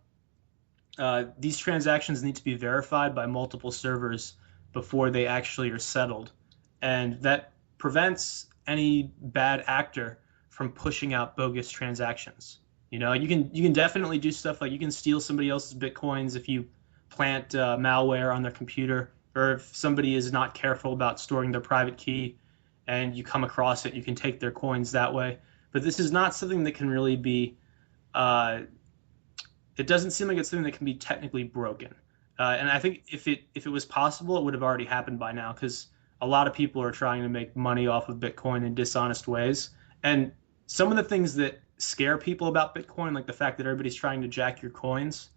these transactions need to be verified by multiple servers before they actually are settled. And that prevents any bad actor from pushing out bogus transactions. You can definitely do stuff like you can steal somebody else's Bitcoins if you plant malware on their computer, or if somebody is not careful about storing their private key and you come across it, you can take their coins that way. But this is not something that can really be, it doesn't seem like it's something that can be technically broken. And I think if it was possible, it would have already happened by now because a lot of people are trying to make money off of Bitcoin in dishonest ways. And some of the things that scare people about Bitcoin, like the fact that everybody's trying to jack your coins,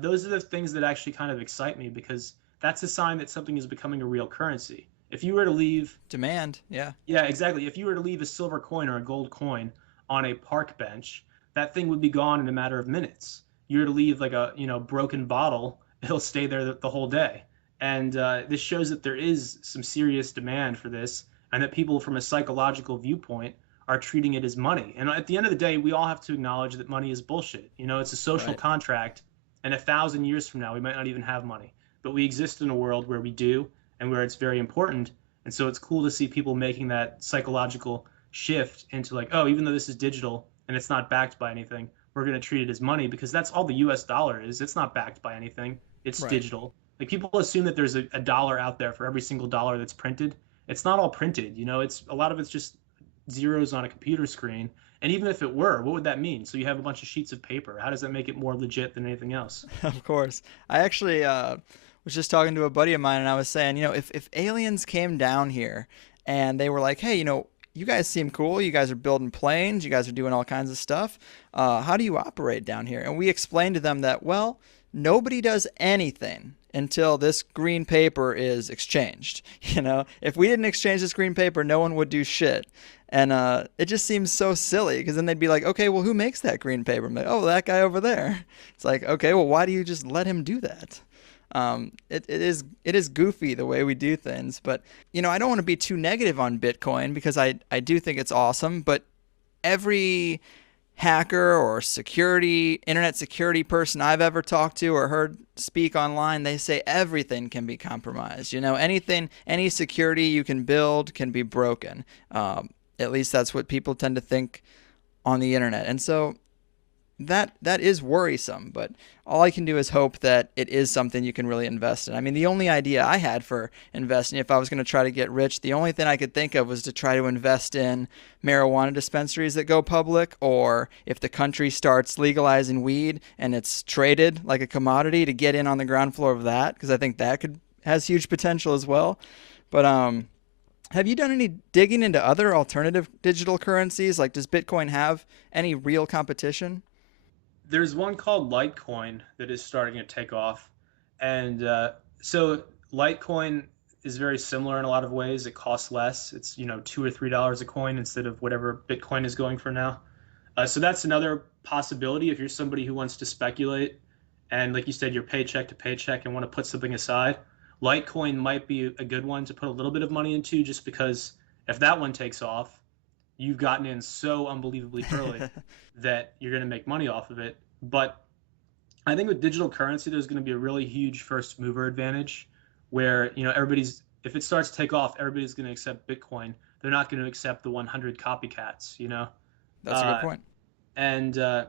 those are the things that actually kind of excite me because that's a sign that something is becoming a real currency. If you were to leave Demand, yeah. Yeah, exactly. If you were to leave a silver coin or a gold coin on a park bench, that thing would be gone in a matter of minutes. You were to leave like a broken bottle, it'll stay there the whole day. And this shows that there is some serious demand for this, and that people from a psychological viewpoint are treating it as money. And at the end of the day, we all have to acknowledge that money is bullshit. It's a social Right. contract, and 1,000 years from now, we might not even have money. But we exist in a world where we do, and where it's very important. And so it's cool to see people making that psychological shift into like, oh, even though this is digital and it's not backed by anything, we're going to treat it as money because that's all the US dollar is. It's not backed by anything. It's Right. digital. Like people assume that there's a dollar out there for every single dollar that's printed. It's not all printed, you know, it's a lot of it's just zeros on a computer screen. And even if it were, what would that mean? So you have a bunch of sheets of paper. How does that make it more legit than anything else? Of course. I actually was just talking to a buddy of mine, and I was saying, if aliens came down here and they were like, hey, you guys seem cool. You guys are building planes. You guys are doing all kinds of stuff. How do you operate down here? And we explained to them that, well, nobody does anything until this green paper is exchanged. If we didn't exchange this green paper, no one would do shit. And it just seems so silly because then they'd be like, okay, well, who makes that green paper? I'm like, oh, that guy over there. It's like, okay, well, why do you just let him do that? It is goofy the way we do things, but I don't want to be too negative on Bitcoin because I do think it's awesome, but every hacker or internet security person I've ever talked to or heard speak online, they say everything can be compromised. Any security you can build can be broken. At least that's what people tend to think on the internet. And so that is worrisome, but all I can do is hope that it is something you can really invest in. I mean, the only idea I had for investing, if I was going to try to get rich, the only thing I could think of was to try to invest in marijuana dispensaries that go public, or if the country starts legalizing weed and it's traded like a commodity, to get in on the ground floor of that, because I think that has huge potential as well. But have you done any digging into other alternative digital currencies? Like, does Bitcoin have any real competition? There's one called Litecoin that is starting to take off, and so Litecoin is very similar in a lot of ways. It costs less. It's $2 or $3 a coin instead of whatever Bitcoin is going for now. So that's another possibility if you're somebody who wants to speculate, and like you said, you're paycheck to paycheck and want to put something aside. Litecoin might be a good one to put a little bit of money into, just because if that one takes off, you've gotten in so unbelievably early that you're going to make money off of it. But I think with digital currency, there's going to be a really huge first mover advantage where, everybody's, if it starts to take off, everybody's going to accept Bitcoin. They're not going to accept the 100 copycats. That's a good Uh, point. and I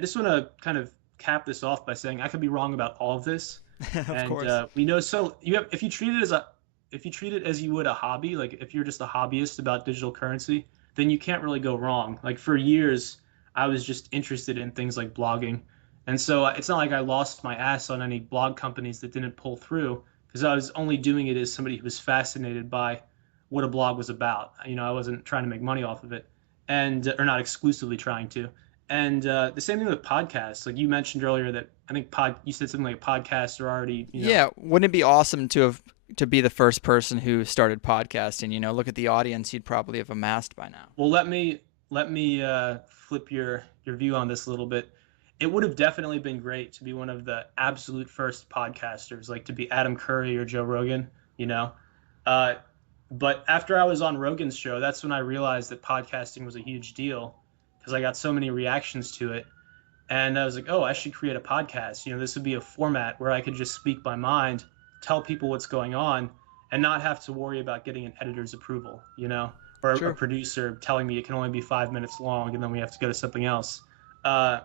just want to kind of cap this off by saying I could be wrong about all of this. Of And course. we know, so if you treat it as you would a hobby, like if you're just a hobbyist about digital currency, then you can't really go wrong. Like for years, I was just interested in things like blogging. And so it's not like I lost my ass on any blog companies that didn't pull through, because I was only doing it as somebody who was fascinated by what a blog was about. I wasn't trying to make money off of it, and or not exclusively trying to. And the same thing with podcasts. Like you mentioned earlier that I think you said something like podcasts are already, Yeah, wouldn't it be awesome to be the first person who started podcasting? Look at the audience you'd probably have amassed by now. Well, let me flip your view on this a little bit. It would have definitely been great to be one of the absolute first podcasters, like to be Adam Curry or Joe Rogan, you know. Uh, but after I was on Rogan's show, that's when I realized that podcasting was a huge deal because I got so many reactions to it, and I was like, oh, I should create a podcast. This would be a format where I could just speak my mind, tell people what's going on, and not have to worry about getting an editor's approval, or a Sure. producer telling me it can only be 5 minutes long and then we have to go to something else. Uh,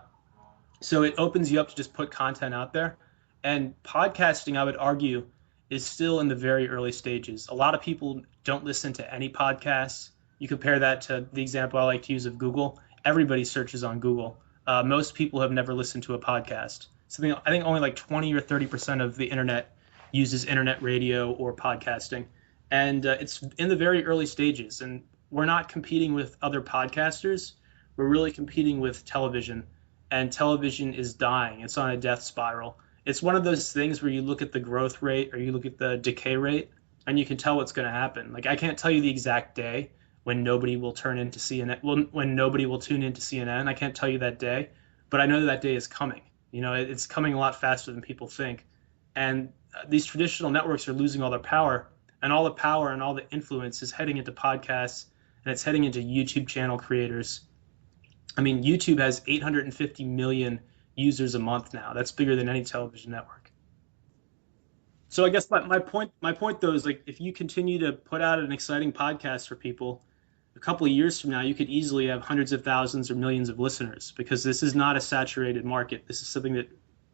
so it opens you up to just put content out there. And podcasting, I would argue, is still in the very early stages. A lot of people don't listen to any podcasts. You compare that to the example I like to use of Google. Everybody searches on Google. Most people have never listened to a podcast. Something I think only like 20 or 30% of the internet uses internet radio or podcasting, and it's in the very early stages. And we're not competing with other podcasters. We're really competing with television, and television is dying. It's on a death spiral. It's one of those things where you look at the growth rate or you look at the decay rate, and you can tell what's going to happen. Like I can't tell you the exact day when nobody will turn into CNN, when nobody will tune into CNN. I can't tell you that day, but I know that day is coming. It's coming a lot faster than people think, and these traditional networks are losing all their power, and all the power and all the influence is heading into podcasts, and it's heading into YouTube channel creators. I mean, YouTube has 850 million users a month now. That's bigger than any television network. So I guess my point though is like if you continue to put out an exciting podcast for people, a couple of years from now you could easily have hundreds of thousands or millions of listeners because this is not a saturated market. This is something that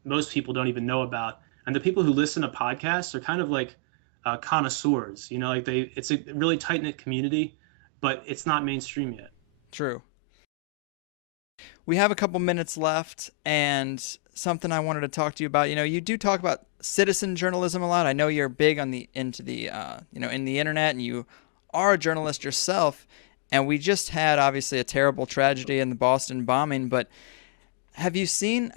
most people don't even know about, and the people who listen to podcasts are kind of like connoisseurs. You know, like it's a really tight knit community, but it's not mainstream yet. True. We have a couple minutes left, and something I wanted to talk to you about. You do talk about citizen journalism a lot. I know you're big on the into the in the internet, and you are a journalist yourself. And we just had obviously a terrible tragedy in the Boston bombing, but how have you seen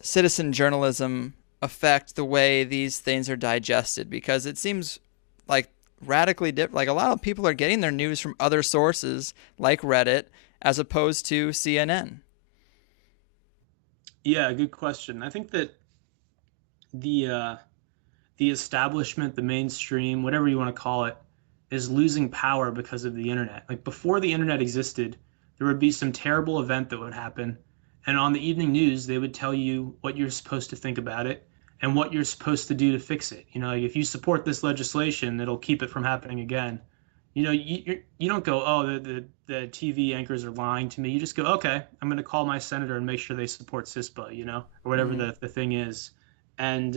citizen journalism affect the way these things are digested? Because it seems like radically different. Like a lot of people are getting their news from other sources like Reddit as opposed to CNN. Yeah, good question. I think that the uh, the establishment, the mainstream, whatever you want to call it, is losing power because of the internet. Like before the internet existed, there would be some terrible event that would happen, and on the evening news, they would tell you what you're supposed to think about it and what you're supposed to do to fix it. You know, like if you support this legislation, it'll keep it from happening again. You know, you don't go, oh, the TV anchors are lying to me. You just go, okay, I'm going to call my senator and make sure they support CISPA, you know, or whatever Mm-hmm. the thing is. And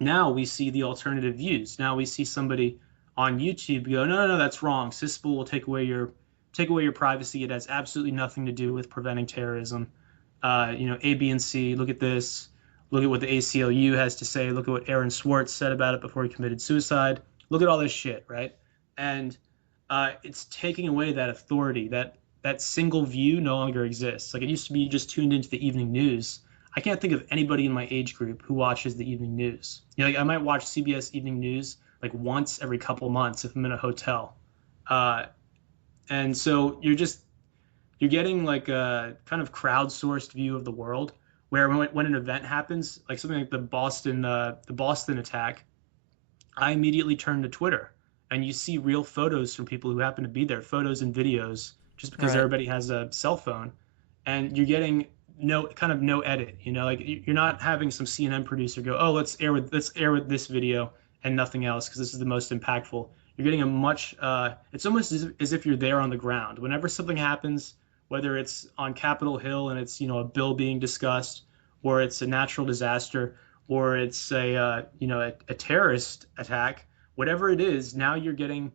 now we see the alternative views. Now we see somebody on YouTube go, no, no, no, that's wrong. CISPA will take away your privacy. It has absolutely nothing to do with preventing terrorism. You know, A, B, and C. Look at this. Look at what the ACLU has to say. Look at what Aaron Swartz said about it before he committed suicide. Look at all this shit, right? And it's taking away that authority. That single view no longer exists. Like it used to be, you just tuned into the evening news. I can't think of anybody in my age group who watches the evening news. You know, like I might watch CBS Evening News like once every couple months if I'm in a hotel. Uh, and so you're getting like a kind of crowdsourced view of the world where when an event happens, like something like the Boston attack, I immediately turn to Twitter and you see real photos from people who happen to be there, photos and videos, just because Right. everybody has a cell phone, and you're getting no edit. You know, like you're not having some CNN producer go, oh, let's air with this video and nothing else because this is the most impactful. You're getting a much. It's almost as if you're there on the ground. Whenever something happens, whether it's on Capitol Hill and it's a bill being discussed, or it's a natural disaster, or it's a terrorist attack, whatever it is, now you're getting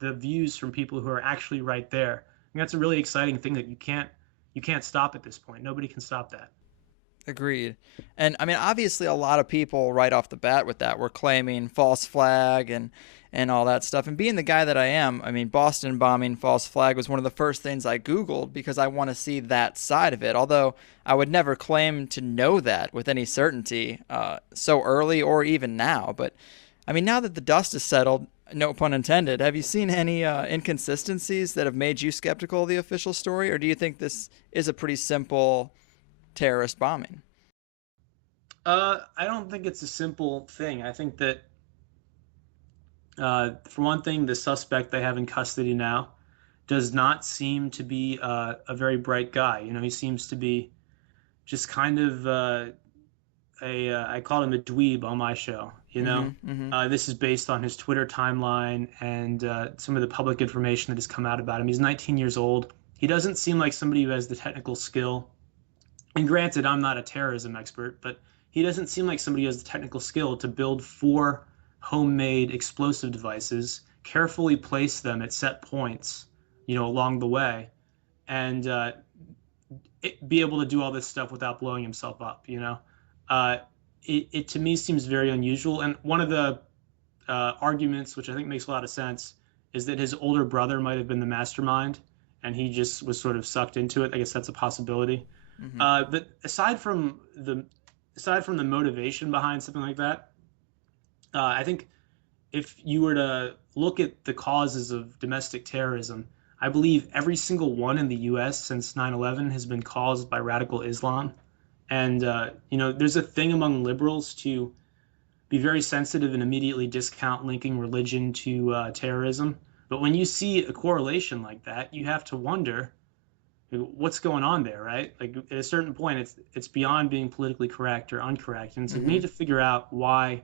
the views from people who are actually right there. And that's a really exciting thing that you can't stop at this point. Nobody can stop that. Agreed. And I mean, obviously, a lot of people right off the bat with that were claiming false flag and all that stuff. And being the guy that I am, I mean, Boston bombing false flag was one of the first things I Googled because I want to see that side of it. Although I would never claim to know that with any certainty so early or even now. But I mean, now that the dust has settled, no pun intended, have you seen any inconsistencies that have made you skeptical of the official story? Or do you think this is a pretty simple terrorist bombing? I don't think it's a simple thing. I think that, for one thing, the suspect they have in custody now does not seem to be a very bright guy. You know, he seems to be just kind of I called him a dweeb on my show. You know, Mm-hmm. Mm-hmm. this is based on his Twitter timeline and some of the public information that has come out about him. He's 19 years old. He doesn't seem like somebody who has the technical skill. And granted, I'm not a terrorism expert, but he doesn't seem like somebody who has the technical skill to build four homemade explosive devices, carefully place them at set points, along the way, and be able to do all this stuff without blowing himself up. Uh, it to me seems very unusual. And one of the arguments, which I think makes a lot of sense, is that his older brother might have been the mastermind, and he just was sort of sucked into it. I guess that's a possibility. Mm-hmm. But aside from the motivation behind something like that, I think if you were to look at the causes of domestic terrorism, I believe every single one in the U.S. since 9/11 has been caused by radical Islam. And there's a thing among liberals to be very sensitive and immediately discount linking religion to terrorism. But when you see a correlation like that, you have to wonder, what's going on there, right? Like at a certain point, it's beyond being politically correct or incorrect, and so we Hmm. need to figure out why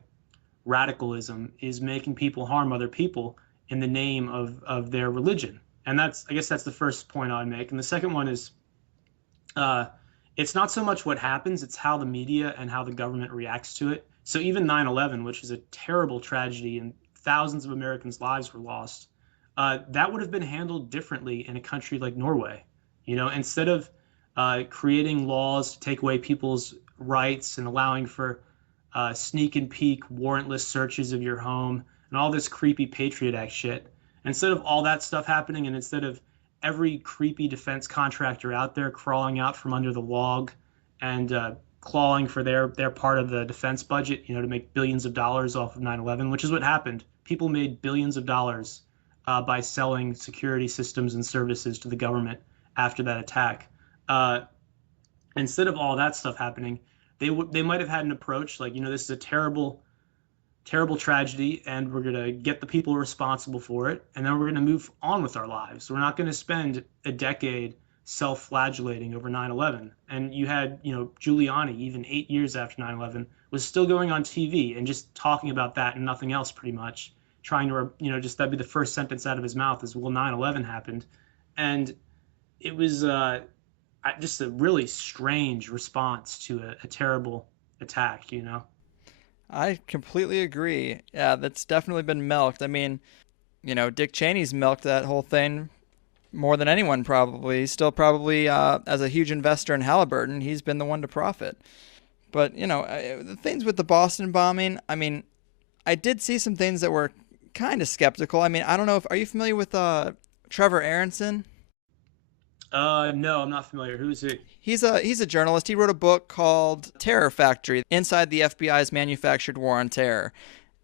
radicalism is making people harm other people in the name of their religion. And that's, I guess that's the first point I'd make. And the second one is, uh, it's not so much what happens, it's how the media and how the government reacts to it. So even 9/11, which is a terrible tragedy and thousands of Americans' lives were lost, that would have been handled differently in a country like Norway. Instead of creating laws to take away people's rights and allowing for sneak and peek warrantless searches of your home and all this creepy Patriot Act shit. Instead of all that stuff happening, and instead of every creepy defense contractor out there crawling out from under the log and clawing for their part of the defense budget, to make billions of dollars off of 9/11, which is what happened. People made billions of dollars by selling security systems and services to the government after that attack. Uh, Instead of all that stuff happening, they might have had an approach like, this is a terrible tragedy, and we're gonna get the people responsible for it, and then we're gonna move on with our lives. We're not gonna spend a decade self-flagellating over 9/11. And you had, Giuliani, even 8 years after 9/11, was still going on TV and just talking about that and nothing else, pretty much, trying to, just that'd be the first sentence out of his mouth is, well, 9/11 happened. And it was just a really strange response to a terrible attack. I completely agree. Yeah, that's definitely been milked. I mean, Dick Cheney's milked that whole thing more than anyone probably. He's still probably, as a huge investor in Halliburton, he's been the one to profit. But, the things with the Boston bombing, I mean, I did see some things that were kind of skeptical. I mean, I don't know if, are you familiar with Trevor Aronson? No, I'm not familiar. Who's he? He's a journalist. He wrote a book called Terror Factory: Inside the FBI's Manufactured War on Terror.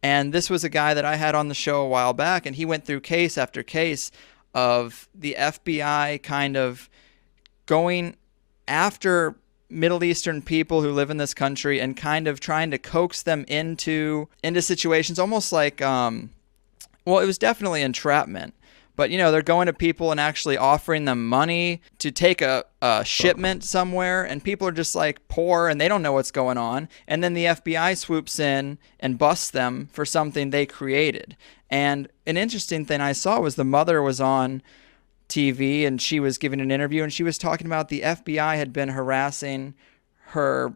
And this was a guy that I had on the show a while back, and he went through case after case of the FBI kind of going after Middle Eastern people who live in this country and kind of trying to coax them into situations almost like well, it was definitely entrapment. But, they're going to people and actually offering them money to take a shipment somewhere, and people are just like poor and they don't know what's going on. And then the FBI swoops in and busts them for something they created. And an interesting thing I saw was the mother was on TV and she was giving an interview and she was talking about the FBI had been harassing her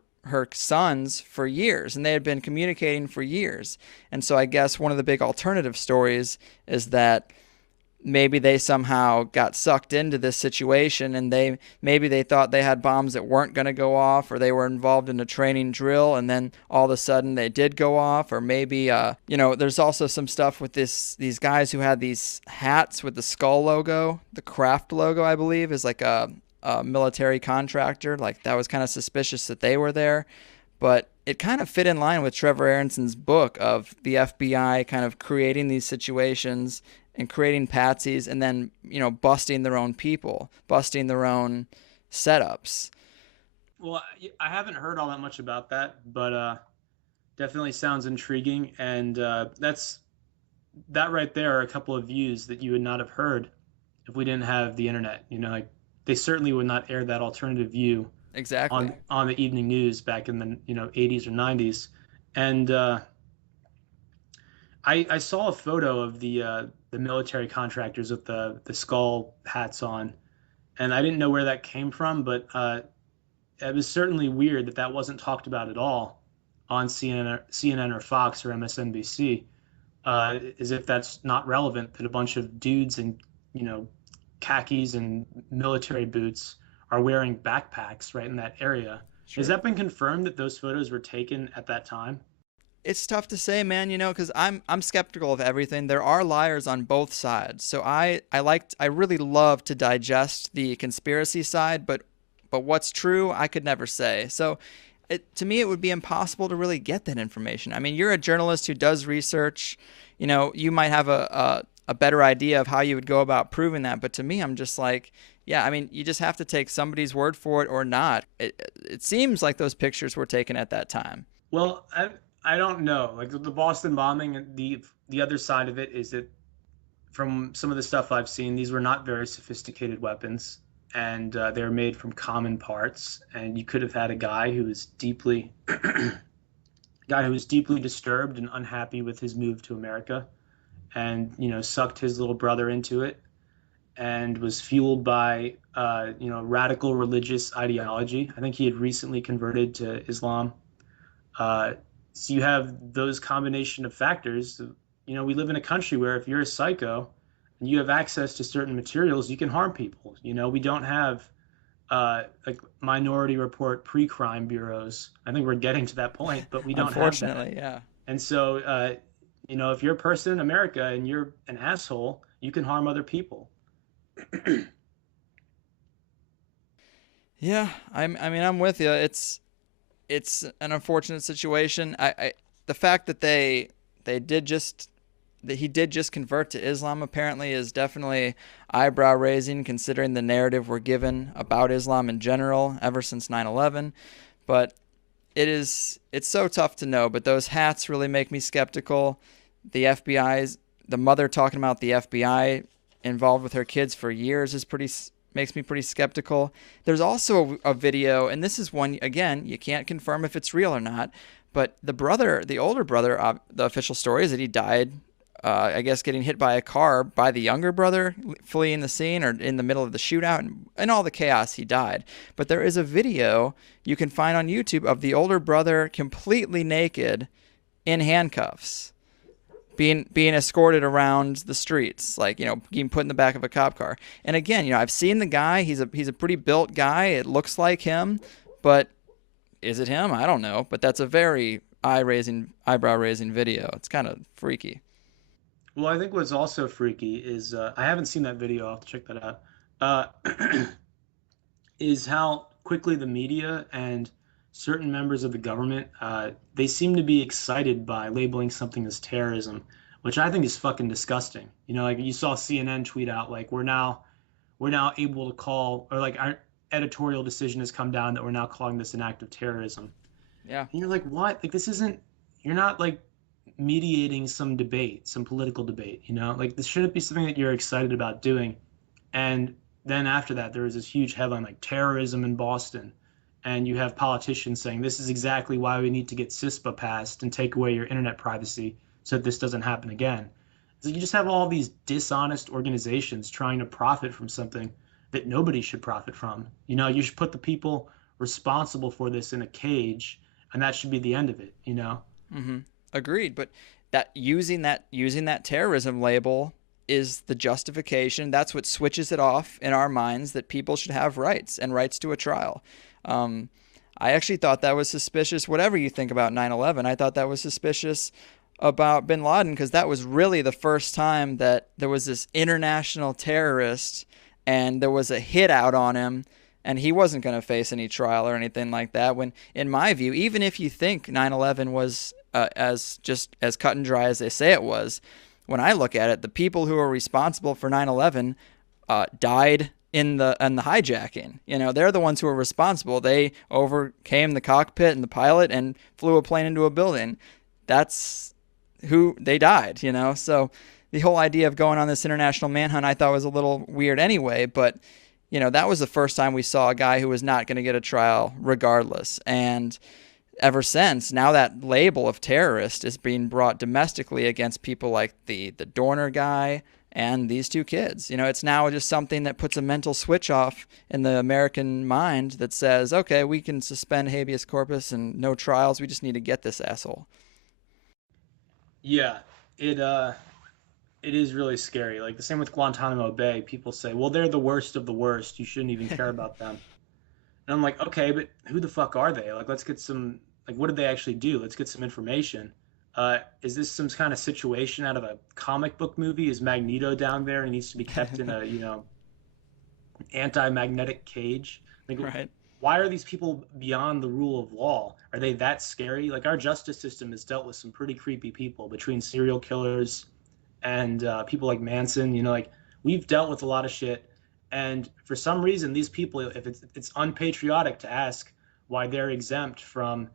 sons for years, and they had been communicating for years. And so I guess one of the big alternative stories is that maybe they somehow got sucked into this situation, and maybe they thought they had bombs that weren't going to go off, or they were involved in a training drill and then all of a sudden they did go off. Or maybe there's also some stuff with these guys who had these hats with the skull logo. The Kraft logo, I believe, is like a military contractor. Like, that was kind of suspicious that they were there. But it kind of fit in line with Trevor Aronson's book of the FBI kind of creating these situations and creating patsies, and then, busting their own people, busting their own setups. Well, I haven't heard all that much about that, but definitely sounds intriguing. And that right there are a couple of views that you would not have heard if we didn't have the internet. Like they certainly would not air that alternative view Exactly. on the evening news back in the 80s or 90s. And I saw a photo of the military contractors with the skull hats on, and I didn't know where that came from, but it was certainly weird that wasn't talked about at all on CNN or Fox or MSNBC, as if that's not relevant, that a bunch of dudes in khakis and military boots are wearing backpacks right in that area. Sure. Has that been confirmed that those photos were taken at that time? It's tough to say, man, because I'm skeptical of everything. There are liars on both sides. So I really love to digest the conspiracy side, but what's true, I could never say. So to me, it would be impossible to really get that information. I mean, you're a journalist who does research. You might have a better idea of how you would go about proving that. But to me, I'm just like, yeah, I mean, you just have to take somebody's word for it or not. It seems like those pictures were taken at that time. Well, I don't know. Like the Boston bombing, and the other side of it is that from some of the stuff I've seen, these were not very sophisticated weapons. and they were made from common parts. And you could have had a guy who was deeply disturbed and unhappy with his move to America, and sucked his little brother into it, and was fueled by radical religious ideology. I think he had recently converted to Islam. Uh, so you have those combination of factors. We live in a country where if you're a psycho and you have access to certain materials, you can harm people. We don't have like Minority Report pre-crime bureaus. I think we're getting to that point, but we don't have that. Unfortunately, yeah. And so, if you're a person in America and you're an asshole, you can harm other people. Yeah, I mean, I'm with you. It's an unfortunate situation. The fact that they did just that he did just convert to Islam apparently is definitely eyebrow raising considering the narrative we're given about Islam in general ever since 9/11. But it's so tough to know, but those hats really make me skeptical. The mother talking about the FBI involved with her kids for years is pretty makes me pretty skeptical. There's also a video, and this is one again you can't confirm if it's real or not, but the older brother, the official story is that he died. I guess getting hit by a car by the younger brother fleeing the scene or in the middle of the shootout, and in all the chaos he died. But there is a video you can find on YouTube of the older brother completely naked in handcuffs being escorted around the streets, like being put in the back of a cop car. And again, I've seen the guy. He's a pretty built guy. It looks like him, but is it him? I don't know. But that's a very eyebrow raising video. It's kind of freaky. Well, I think what's also freaky is I haven't seen that video. I'll have to check that out. Uh, is how quickly the media and certain members of the government they seem to be excited by labeling something as terrorism, which I think is fucking disgusting. Like you saw CNN tweet out like we're now able to call, or like our editorial decision has come down that we're now calling this an act of terrorism. Yeah. And you're like, what? Like this isn't. You're not like mediating some debate, some political debate. Like this shouldn't be something that you're excited about doing. And then after that, there was this huge headline like terrorism in Boston. And you have politicians saying this is exactly why we need to get CISPA passed and take away your internet privacy so that this doesn't happen again. So you just have all these dishonest organizations trying to profit from something that nobody should profit from. You should put the people responsible for this in a cage, and that should be the end of it. Mm-hmm. Agreed. But using that terrorism label is the justification. That's what switches it off in our minds that people should have rights and rights to a trial. I actually thought that was suspicious. Whatever you think about 9/11, I thought that was suspicious about bin Laden because that was really the first time that there was this international terrorist and there was a hit out on him and he wasn't going to face any trial or anything like that. When, in my view, even if you think 9/11 was as cut and dry as they say it was, when I look at it, the people who are responsible for 9/11 died in the hijacking. They're the ones who are responsible. They overcame the cockpit and the pilot and flew a plane into a building. That's who they died. So the whole idea of going on this international manhunt I thought was a little weird anyway, but that was the first time we saw a guy who was not going to get a trial regardless. And ever since, now that label of terrorist is being brought domestically against people like the Dorner guy and these two kids. It's now just something that puts a mental switch off in the American mind that says, okay, we can suspend habeas corpus and no trials. We just need to get this asshole. Yeah, it is really scary. Like the same with Guantanamo Bay. People say, well, they're the worst of the worst. You shouldn't even care about them. And I'm like, okay, but who the fuck are they? Like, let's get some, like, what did they actually do? Let's get some information. Is this some kind of situation out of a comic book movie? Is Magneto down there and he needs to be kept in a, anti-magnetic cage? Like, Right. why are these people beyond the rule of law? Are they that scary? Like, our justice system has dealt with some pretty creepy people between serial killers and people like Manson. Like, we've dealt with a lot of shit. And for some reason, these people, if it's unpatriotic to ask why they're exempt from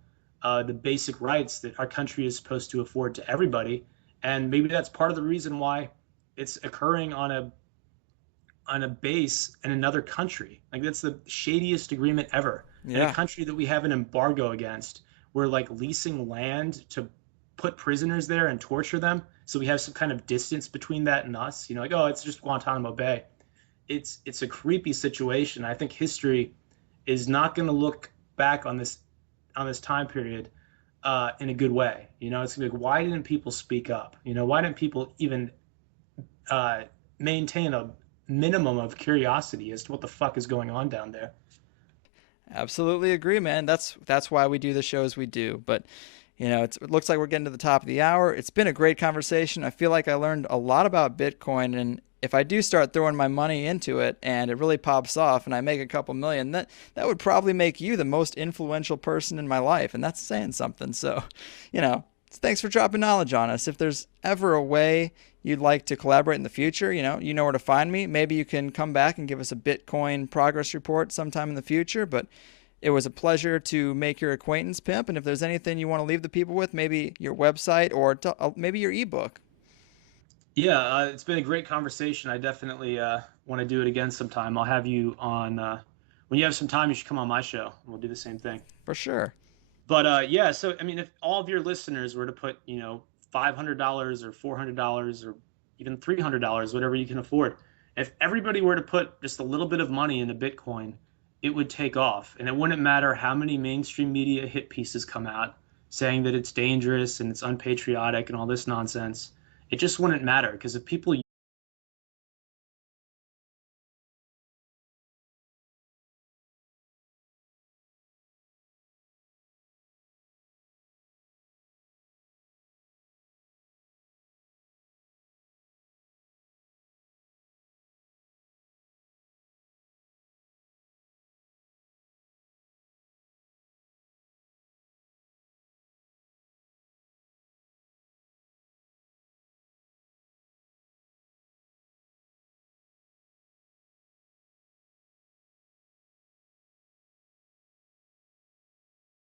the basic rights that our country is supposed to afford to everybody. And maybe that's part of the reason why it's occurring on on a base in another country. Like that's the shadiest agreement ever. In a Yeah. country that we have an embargo against, we're like leasing land to put prisoners there and torture them. So we have some kind of distance between that and us. You know, like, oh, it's just Guantanamo Bay. It's a creepy situation. I think history is not going to look back on this time period in a good way. You know, it's gonna be like, why didn't people speak up? You know, why didn't people even uh, maintain a minimum of curiosity as to what the fuck is going on down there? Absolutely agree, man. That's why we do the shows we do. But it looks like we're getting to the top of the hour. It's been a great conversation. I feel like I learned a lot about Bitcoin, and if I do start throwing my money into it and it really pops off and I make a couple million, that would probably make you the most influential person in my life, and that's saying something. So, thanks for dropping knowledge on us. If there's ever a way you'd like to collaborate in the future, you know where to find me. Maybe you can come back and give us a Bitcoin progress report sometime in the future, but it was a pleasure to make your acquaintance, Pimp. And if there's anything you want to leave the people with, maybe your website or maybe your ebook. Yeah, it's been a great conversation. I definitely want to do it again sometime. I'll have you on when you have some time. You should come on my show. We'll do the same thing. For sure. But yeah, so I mean, if all of your listeners were to put, $500 or $400 or even $300, whatever you can afford, if everybody were to put just a little bit of money into Bitcoin, it would take off, and it wouldn't matter how many mainstream media hit pieces come out saying that it's dangerous and it's unpatriotic and all this nonsense. It just wouldn't matter because if people